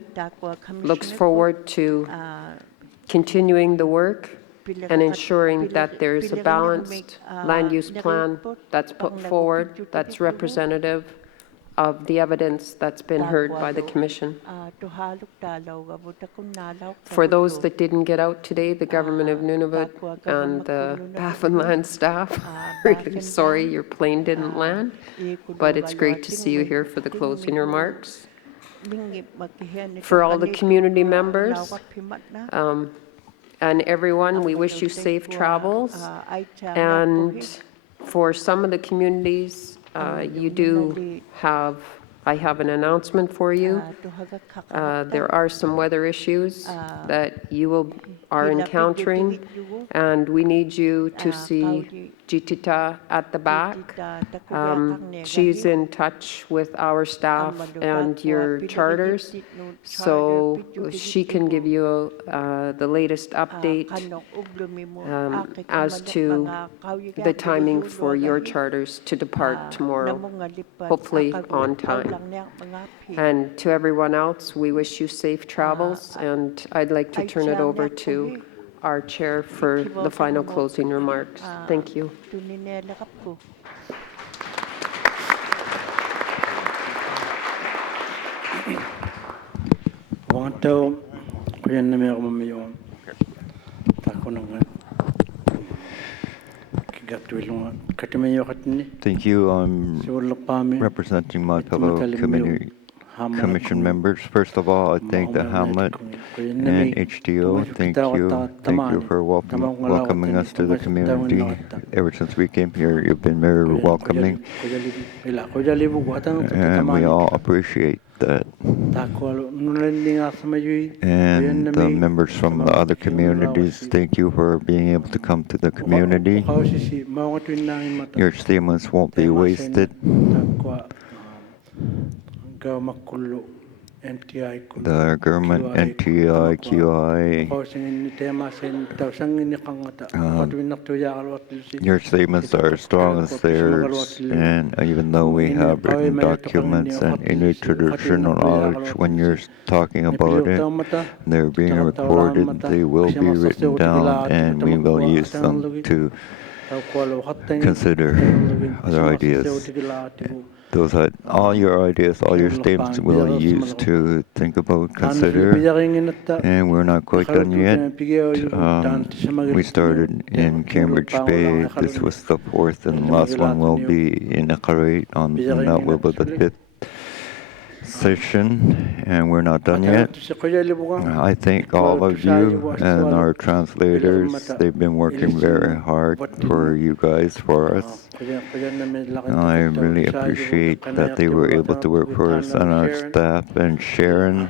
looks forward to continuing the work and ensuring that there's a balanced land use plan that's put forward, that's representative of the evidence that's been heard by the Commission. For those that didn't get out today, the Government of Nunavut and the Baffinland staff, really sorry your plane didn't land, but it's great to see you here for the closing remarks. For all the community members and everyone, we wish you safe travels. And for some of the communities, I have an announcement for you. There are some weather issues that you are encountering, and we need you to see Jitita at the back. She's in touch with our staff and your charters, so she can give you the latest update as to the timing for your charters to depart tomorrow, hopefully on time. And to everyone else, we wish you safe travels, and I'd like to turn it over to our chair for the final closing remarks. Thank you. Wanto kuyan na ako mamayon. Tako na nga. Kigatulong katimayo katni. Thank you. I'm representing my fellow commission members. First of all, I thank the Hamlet and HDO. Thank you for welcoming us to the community. Ever since we came here, you've been very welcoming, and we all appreciate that. And the members from the other communities, thank you for being able to come to the community. Your statements won't be wasted. The government, NTI, QI, your statements are as strong as theirs, and even though we have written documents and any traditional knowledge, when you're talking about it, they're being recorded, they will be written down, and we will use them to consider other ideas. Those are all your ideas, all your statements we'll use to think about, consider, and we're not quite done yet. We started in Cambridge Bay. This was the fourth, and the last one will be in Akarate, and that will be the fifth session, and we're not done yet. I thank all of you and our translators. They've been working very hard for you guys, for us. I really appreciate that they were able to work for us and our staff, and Sharon,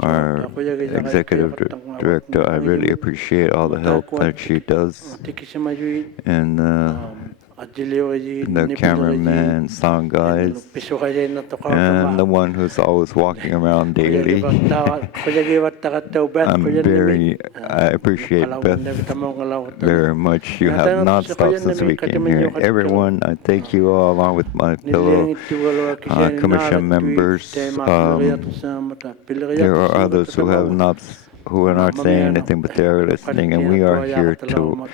our executive director. I really appreciate all the help that she does, and the cameraman, sound guys, and the one who's always walking around daily. I appreciate Beth very much. You have not stopped since we came here. Everyone, I thank you all, along with my fellow commission members. There are others who are not saying anything, but they are listening, and we are here to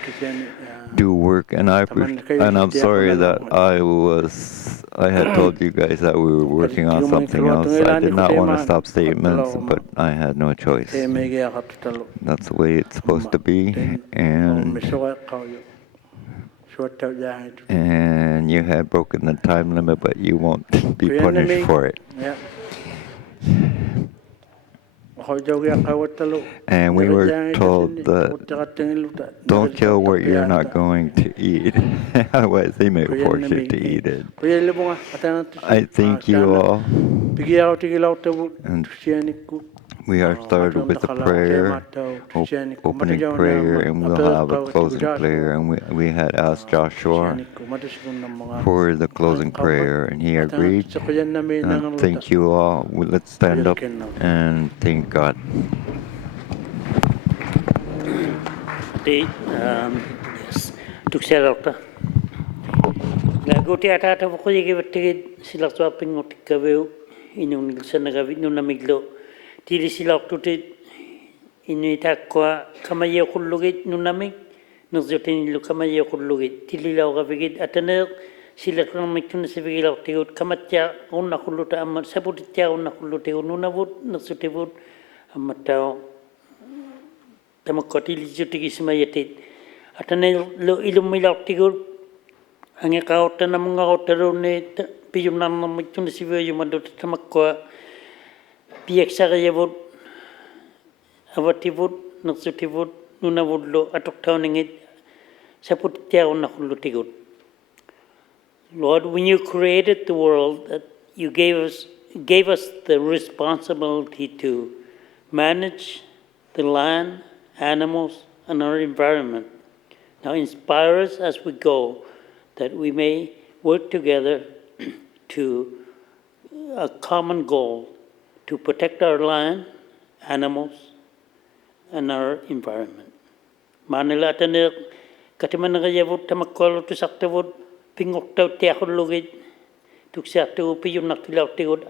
do work. And I'm sorry that I had told you guys that we were working on something else. I did not want to stop statements, but I had no choice. That's the way it's supposed to be, and you had broken the time limit, but you won't be punished for it. And we were told that don't kill what you're not going to eat, otherwise they may force you to eat it. I thank you all. And we are started with a prayer, opening prayer, and we'll have a closing prayer. And we had asked Joshua for the closing prayer, and he agreed. And thank you all. Let's stand up and thank God. Yes. Tukselta. Laguti atata ko yigibatigid sila swaping utikaveu inung sanagavit no namiglo. Tili sila tutit inuitakwa kamayo kullugit no namig nagjotin lu kamayo kullugit tili law gavigit ataner sila kramik tun sivigil tigut kamatya unna kulluta amma sabutitya unna kulluti ununavut nagsutivut amatao tamakoti lijutigi simayatit ataner lo ilumilak tigut ange kauta namanga otarone piyum namik tun siviyo madut tamakwa piyaksagayavut avativut nagsutivut nunavudlo atoktawningit saputitya unna kullutigut. Lord, when you created the world, that you gave us the responsibility to manage the land, animals, and our environment. Now inspire us as we go, that we may work together to a common goal, to protect our land, animals, and our environment. Manila taner katimanagayavut tamakwalo to saktavut pingoktaw tiakulugit tuksatu piyum naktilawtigut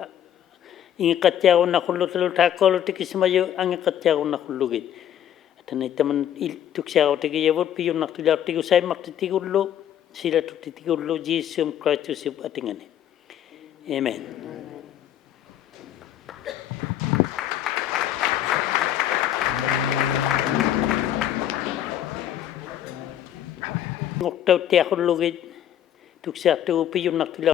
ingikatyaw nakulutalo takolo tikismayo angikatyaw nakulugit Tanay taman tuksao tigi yavot piyo naktilaw tigo say maktitigulo sila tutitigulo Jesus Christ sub atingani. Amen. Ngok taw tiakul lugit tuksa tu piyo naktilaw